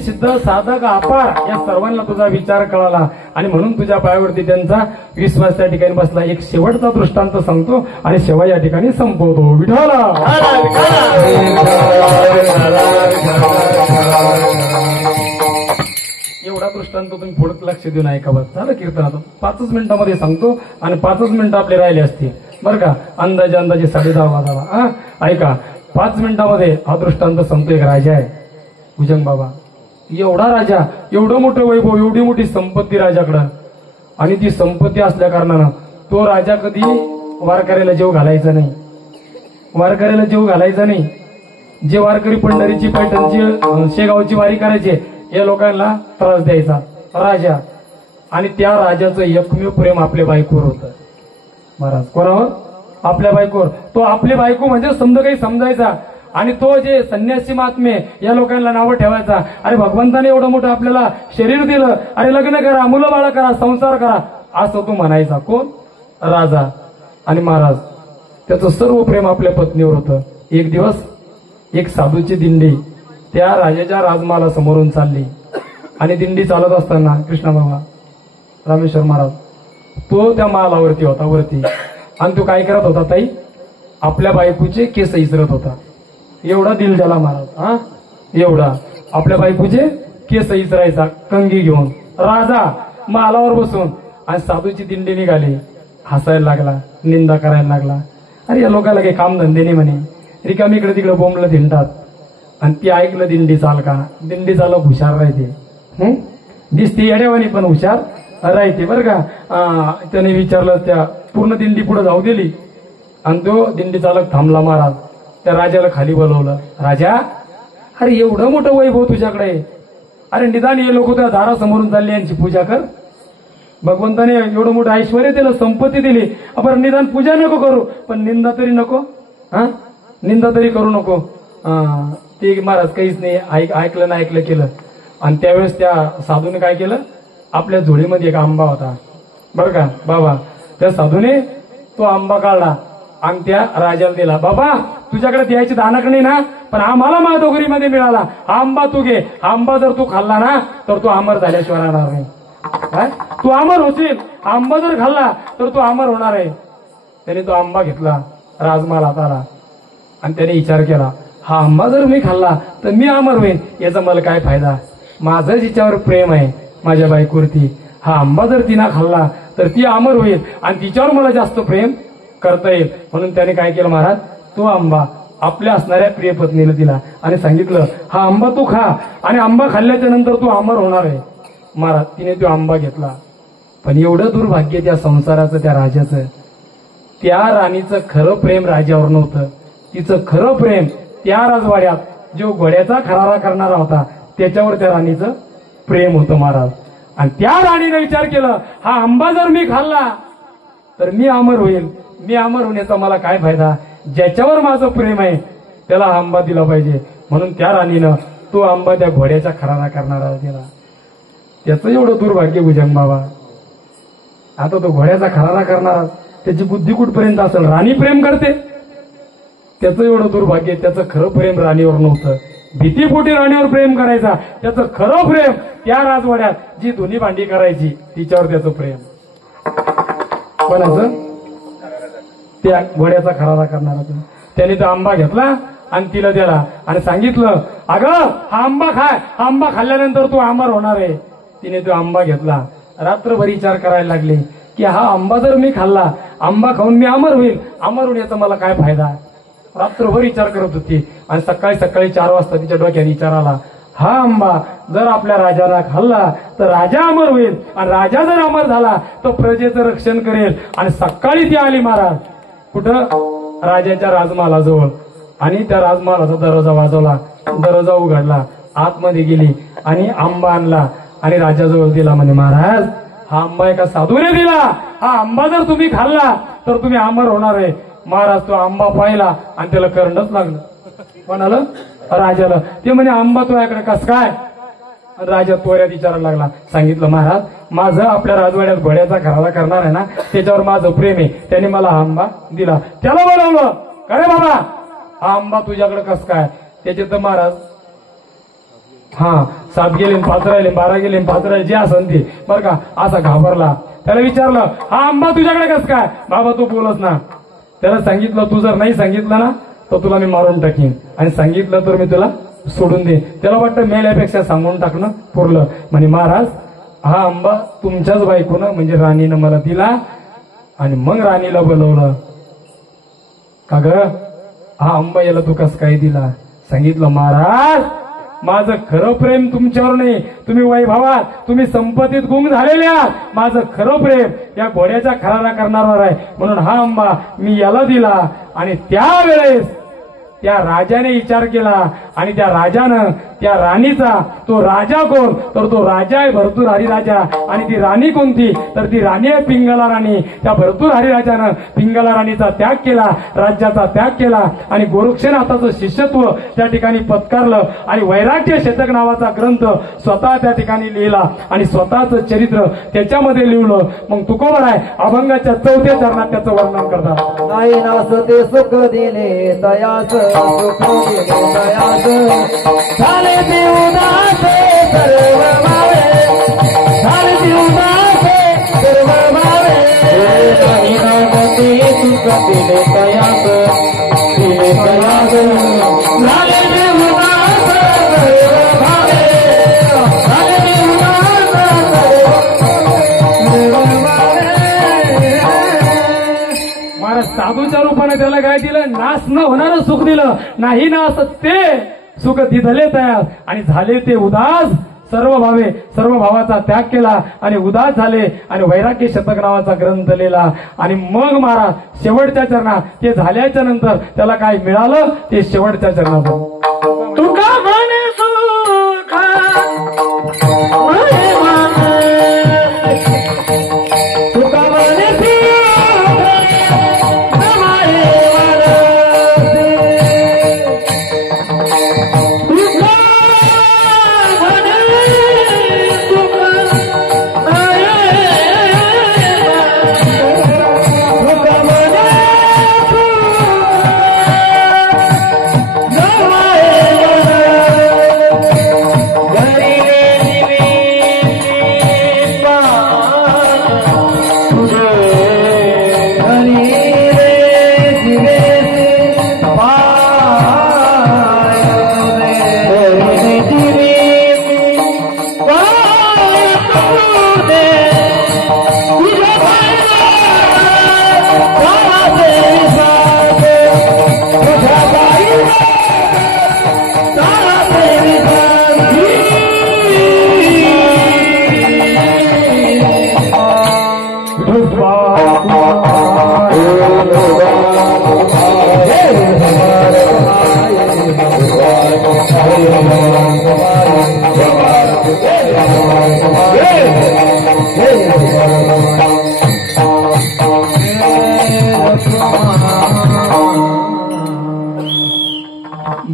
सिद्ध साधक अपार या सर्वांना तुझा विचार कळाला आणि म्हणून तुझ्या पायावरती त्यांचा विश्वास त्या ठिकाणी बसला. एक शेवटचा दृष्टांत सांगतो आणि शेवा या ठिकाणी संपवतो. विठाला एवढा दृष्टांत तुम्ही पुढे लक्ष देऊन ऐका. बस झालं कीर्तनात 5 मिनिटांमध्ये सांगतो आणि 5 मिनिटं आपले राहिले असतील बरं का. अंदाजे 10:30 वाजावा. ऐका 5 मिनिटांमध्ये हा दृष्टांत सांगतो. एक राजा आहे भुजंग बाबा. एवढा राजा, एवढं मोठं वैभव, एवढी मोठी संपत्ती राजाकडं आणि ती संपत्ती असल्या कारणानं तो राजा कधी वारकऱ्याला जेव घालायचा नाही. वारकऱ्याला जेव घालायचा नाही. जे वारकरी पंढरीची पैठणची शेगावची वारी करायचे या लोकांना त्रास द्यायचा राजा. आणि त्या राजाचं एकमेव प्रेम आपल्या बायकोवर होतं. महाराज कोणावर? आपल्या बायकोवर. तो आपली बायको म्हणजे समजा काही समजायचा आणि तो जे संन्यासी महात्मे या लोकांना नावं ठेवायचा. अरे भगवंताने एवढं मोठं आपल्याला शरीर दिलं, अरे लग्न करा, मुलं बाळा करा, संसार करा असं तो म्हणायचा. कोण? राजा. आणि महाराज त्याचं सर्व प्रेम आपल्या पत्नीवर होतं. एक दिवस एक साधूची दिंडी त्या राजाच्या राजमाला समोरून चालली आणि दिंडी चालत असताना कृष्णा बाबा रामेश्वर महाराज तो त्या मालावरती होता वरती आणि तो काय करत होता ताई? आपल्या बायकोचे केस इसरत होता. एवढा दिल झाला महाराज. एवढा आपल्या बायकोचे केस इसरायचा कंगी घेऊन राजा मालावर बसून. आणि साधूची दिंडी निघाली. हसायला लागला, निंदा करायला लागला. अरे या लोकांना काही काम धंदे नाही म्हणे, रिकामी इकडे तिकडे बोंबलं धिंडतात. आणि ती ऐकलं दिंडी चाल का? दिंडी चालक हुशार राहते, दिसते येड्यावानी पण हुशार राहते बरं का. त्याने विचारलं, त्या पूर्ण दिंडी पुढे जाऊ दिली आणि तो दिंडी चालक थांबला. महाराज त्या राजाला खाली बोलवलं. राजा, अरे एवढं मोठं वैभव तुझ्याकडे, अरे निदान हे लोक त्या दारासमोरून चालले यांची पूजा कर. भगवंताने एवढं मोठं ऐश्वर दिलं, संपत्ती दिली, आपण निदान पूजा नको करू पण निंदा तरी नको. निंदा तरी करू नको. ते महाराज काहीच नाही ऐकलं ना, ऐकलं केलं. आणि त्यावेळेस त्या साधूने काय केलं? आपल्या झोळीमध्ये एक आंबा होता बरं का बाबा. त्या साधूने तो आंबा काढला आणि त्या राजाला दिला. बाबा तुझ्याकडे द्यायची दानाकडे नाही ना, पण आम्हाला माधोगरीमध्ये मिळाला, हा आंबा तू घे. हा आंबा जर तू खाल्ला ना तर तू अमर झाल्याशिवाय राहणार नाही. तू अमर होशील. आंबा जर खाल्ला तर तू अमर होणार आहे. त्याने तो आंबा घेतला, राजमाल हाताला आणि त्याने विचार केला, हा आंबा जर मी खाल्ला तर मी अमर होईन, याचा मला काय फायदा? माझं जिच्यावर प्रेम आहे माझ्या बायकोवरती, हा आंबा जर तिनं खाल्ला तर ती अमर होईल आणि तिच्यावर मला जास्त प्रेम करता येईल. म्हणून त्याने काय केलं महाराज, तो आंबा आपल्या असणाऱ्या प्रिय पत्नीला दिला आणि सांगितलं हा आंबा तू खा आणि आंबा खाल्ल्याच्या नंतर तू अमर होणार आहे. महाराज तिने तो आंबा घेतला. पण एवढं दुर्भाग्य त्या संसाराचं, त्या राजाचं, त्या राणीचं खरं प्रेम राजावर नव्हतं. तिचं खरं प्रेम त्या राजवाड्यात जो घोड्याचा खरारा करणारा होता त्याच्यावर त्या राणीचं प्रेम होतं महाराज. आणि त्या राणीने विचार केला हा आंबा जर मी खाल्ला तर मी अमर होईल. मी अमर होण्याचा मला काय फायदा, ज्याच्यावर माझं प्रेम आहे त्याला हा आंबा दिला पाहिजे. म्हणून त्या राणीनं तो आंबा त्या घोड्याचा खरारा करणारा दिला. त्याचं एवढं दुर्भाग्य भुजंग बाबा. आता तो घोड्याचा खरारा करणारा त्याची बुद्धी कुठपर्यंत असेल, राणी प्रेम करते, त्याचं एवढं दुर्भाग्य. त्याचं खरं प्रेम राणीवर नव्हतं, भीतीपोटी राणीवर प्रेम करायचा. त्याचं खरं प्रेम त्या राजवाड्यात जी धुनी भांडी करायची तिच्यावर त्याचं प्रेम. कोणाचं, त्या घोड्याचा खरारा करणारा. त्याने तो आंबा घेतला आणि तिला दिला आणि सांगितलं अगं हा आंबा खाय, हा आंबा खाल्ल्यानंतर तू अमर होणार आहे. तिने तो आंबा घेतला. रात्रभर विचार करायला लागले की हा आंबा जर मी खाल्ला, आंबा खाऊन मी अमर होईल, अमर होण्याचा मला काय फायदा. रात्रभर विचार करत होती आणि सकाळी 4 वाजता तिच्या डोक्यात विचार आला हा आंबा जर आपल्या राजाला खाल्ला तर राजा अमर होईल आणि राजा जर अमर झाला तर प्रजेचं रक्षण करेल. आणि सकाळी ती आली महाराज कुठं, राजाच्या राजमहालाजवळ. आणि त्या राजमहालाचा दरवाजा वाजवला, दरवाजा उघडला, आतमध्ये गेली आणि आंबा आणला आणि राजाजवळ दिला. म्हणे महाराज हा आंबा एका साधूने दिला, हा आंबा जर तुम्ही खाल्ला तर तुम्ही अमर होणार आहे. महाराज तो आंबा पाहिला आणि त्याला करंडच लागलं. कोणाला, राजाला. ते म्हणे आंबा तुझ्याकडे कस काय. राजा तोऱ्यात विचारायला लागला. सांगितलं महाराज माझं आपल्या राजवाड्यात घोड्याचा खरारा करणार आहे ना त्याच्यावर माझं प्रेम आहे, त्याने मला हा आंबा दिला. त्याला बोलावलं, अरे बाबा हा आंबा तुझ्याकडे कस काय. त्याचे तर महाराज 7 गेले 5 राहिले, 12 गेले 5 राहिले, जे असन ते बरं का. असा घाबरला. त्याला विचारलं हा आंबा तुझ्याकडे कस काय. बाबा तू बोलच ना. त्याला सांगितलं तू जर नाही सांगितलं ना तर तुला मी मारून टाकीन आणि सांगितलं तर मी तुला सोडून दे. त्याला वाटतं मेल्यापेक्षा सांगून टाकणं पुरलं. म्हणे महाराज हा आंबा तुमच्याच बायकोनं म्हणजे राणीनं मला दिला. आणि मग राणीला बोलवलं, का ग हा आंबा याला तू कस काय दिला. सांगितलं महाराज माझं खरं प्रेम तुमच्यावर नाही, तुम्ही वैभवात, तुम्ही संपत्तीत गुंग झालेल्या. माझं खरं प्रेम या घोड्याचा खरारा करणारा आहे. म्हणून हा आंबा मी याला दिला. आणि त्यावेळेस त्या राजाने विचार केला आणि त्या राजानं त्या राणीचा, तो राजा कोण तर तो राजा आहे भरतूर राजा. आणि ती राणी कोणती तर ती राणी आहे पिंगला राणी. त्या भरतूर राजानं पिंगला राणीचा त्याग केला, राज्याचा त्याग केला आणि गोरक्षनाथाचं शिष्यत्व त्या ठिकाणी पत्कारलं. आणि वैराग्य शतक नावाचा ग्रंथ स्वतः त्या ठिकाणी लिहिला आणि स्वतःचं चरित्र त्याच्यामध्ये लिहिलं. मग तुकोबराय अभंगाच्या 4थ्या चरणात त्याचं वर्णन करतात. नाही नासते सुख दिले तयास, सुख दिले तयास, झाले ते उदास सर्व भावे, झाले ते उदास सर्व भावे. नाही नासते सुख दिले तयास, दिले तयास, झाले ते उदास सर्व भावे, झाले ते उदास सर्व भावे. महाराज साधूच्या रूपाने त्याला काय दिलं, नाश न होणारं सुख दिलं. नाही ना असं ते सुख दिधले तयार आणि झाले ते उदास सर्व भावे. सर्व भावाचा त्याग केला आणि उदास झाले आणि वैराग्य शतक नावाचा ग्रंथ लिहिला. आणि मग महाराज शेवटच्या चरणात ते झाल्याच्या नंतर त्याला काय मिळालं ते शेवटच्या चरणात. तुका म्हणे सुख म्हणे मान, तुका म्हणे सुख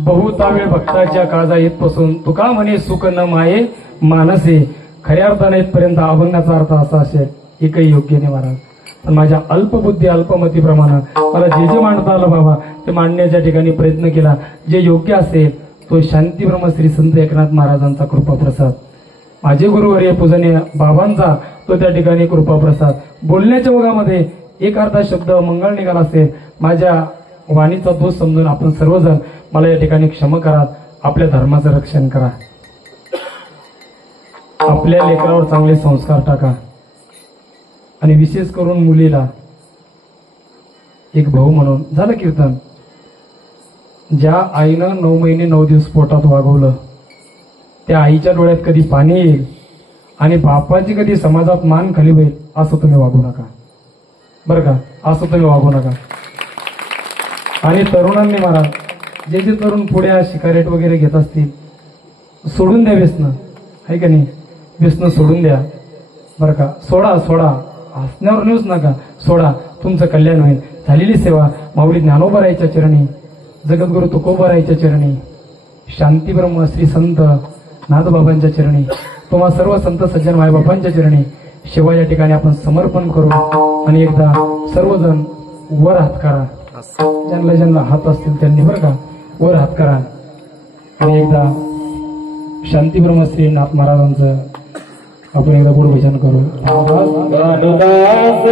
बहुतावेळ भक्ताच्या काळजा येतपासून तुका म्हणे सुख न माये मानसे. खऱ्या अर्थाने इथपर्यंत अभंगाचा अर्थ असा असेल, एकही योग्य नाही महाराज. पण माझ्या अल्पबुद्धी अल्पमतीप्रमाणे मला जे जे मांडता आलं बाबा ते मांडण्याच्या ठिकाणी प्रयत्न केला. जे योग्य असेल तो शांतीब्रह्म श्री संत एकनाथ महाराजांचा कृपाप्रसाद, माझे गुरुवर्य पूजनीय बाबांचा तो त्या ठिकाणी कृपाप्रसाद. बोलण्याच्या ओघामध्ये एक अर्धा शब्द मंगळ निघाला असेल, माझ्या वाणीचा दोष समजून आपण सर्वजण मला या ठिकाणी क्षमा करा. आपल्या धर्माचं रक्षण करा, आपल्या लेकरावर चांगले संस्कार टाका. आणि विशेष करून मुलीला एक भाऊ म्हणून झालं कीर्तन. ज्या आईनं 9 महिने 9 दिवस पोटात वागवलं त्या आईच्या डोळ्यात कधी पाणी येईल आणि बापाची कधी समाजात मान खाली होईल असं तुम्ही वागू नका बरं का, असं तुम्ही वागू नका. आणि तरुणांनी महाराज, जे जे तरुण पुढे सिगारेट वगैरे घेत असतील सोडून द्या व्यसन, आहे का नाही, व्यसन सोडून द्या बरं का. सोडा सोडा, हसण्यावर नेऊच नका, सोडा, तुमचं कल्याण होईल. झालेली सेवा माऊली ज्ञानोबरायच्या चरणी, जगद्गुरु तुकोबरायच्या चरणी, शांतीब्रह्म श्री संत नाथबाबांच्या चरणी, तुम्हा सर्व संत सज्जन मायबापांच्या चरणी सेवा या ठिकाणी आपण समर्पण करू. आणि एकदा सर्वजण वर हात करा, ज्यांना ज्यांना हात असतील त्यांनी बरं का वर हात करा. आणि एकदा शांतीब्रह्म श्री नाथ महाराजांचं आपण एकदा गोड भजन करू. भानुदास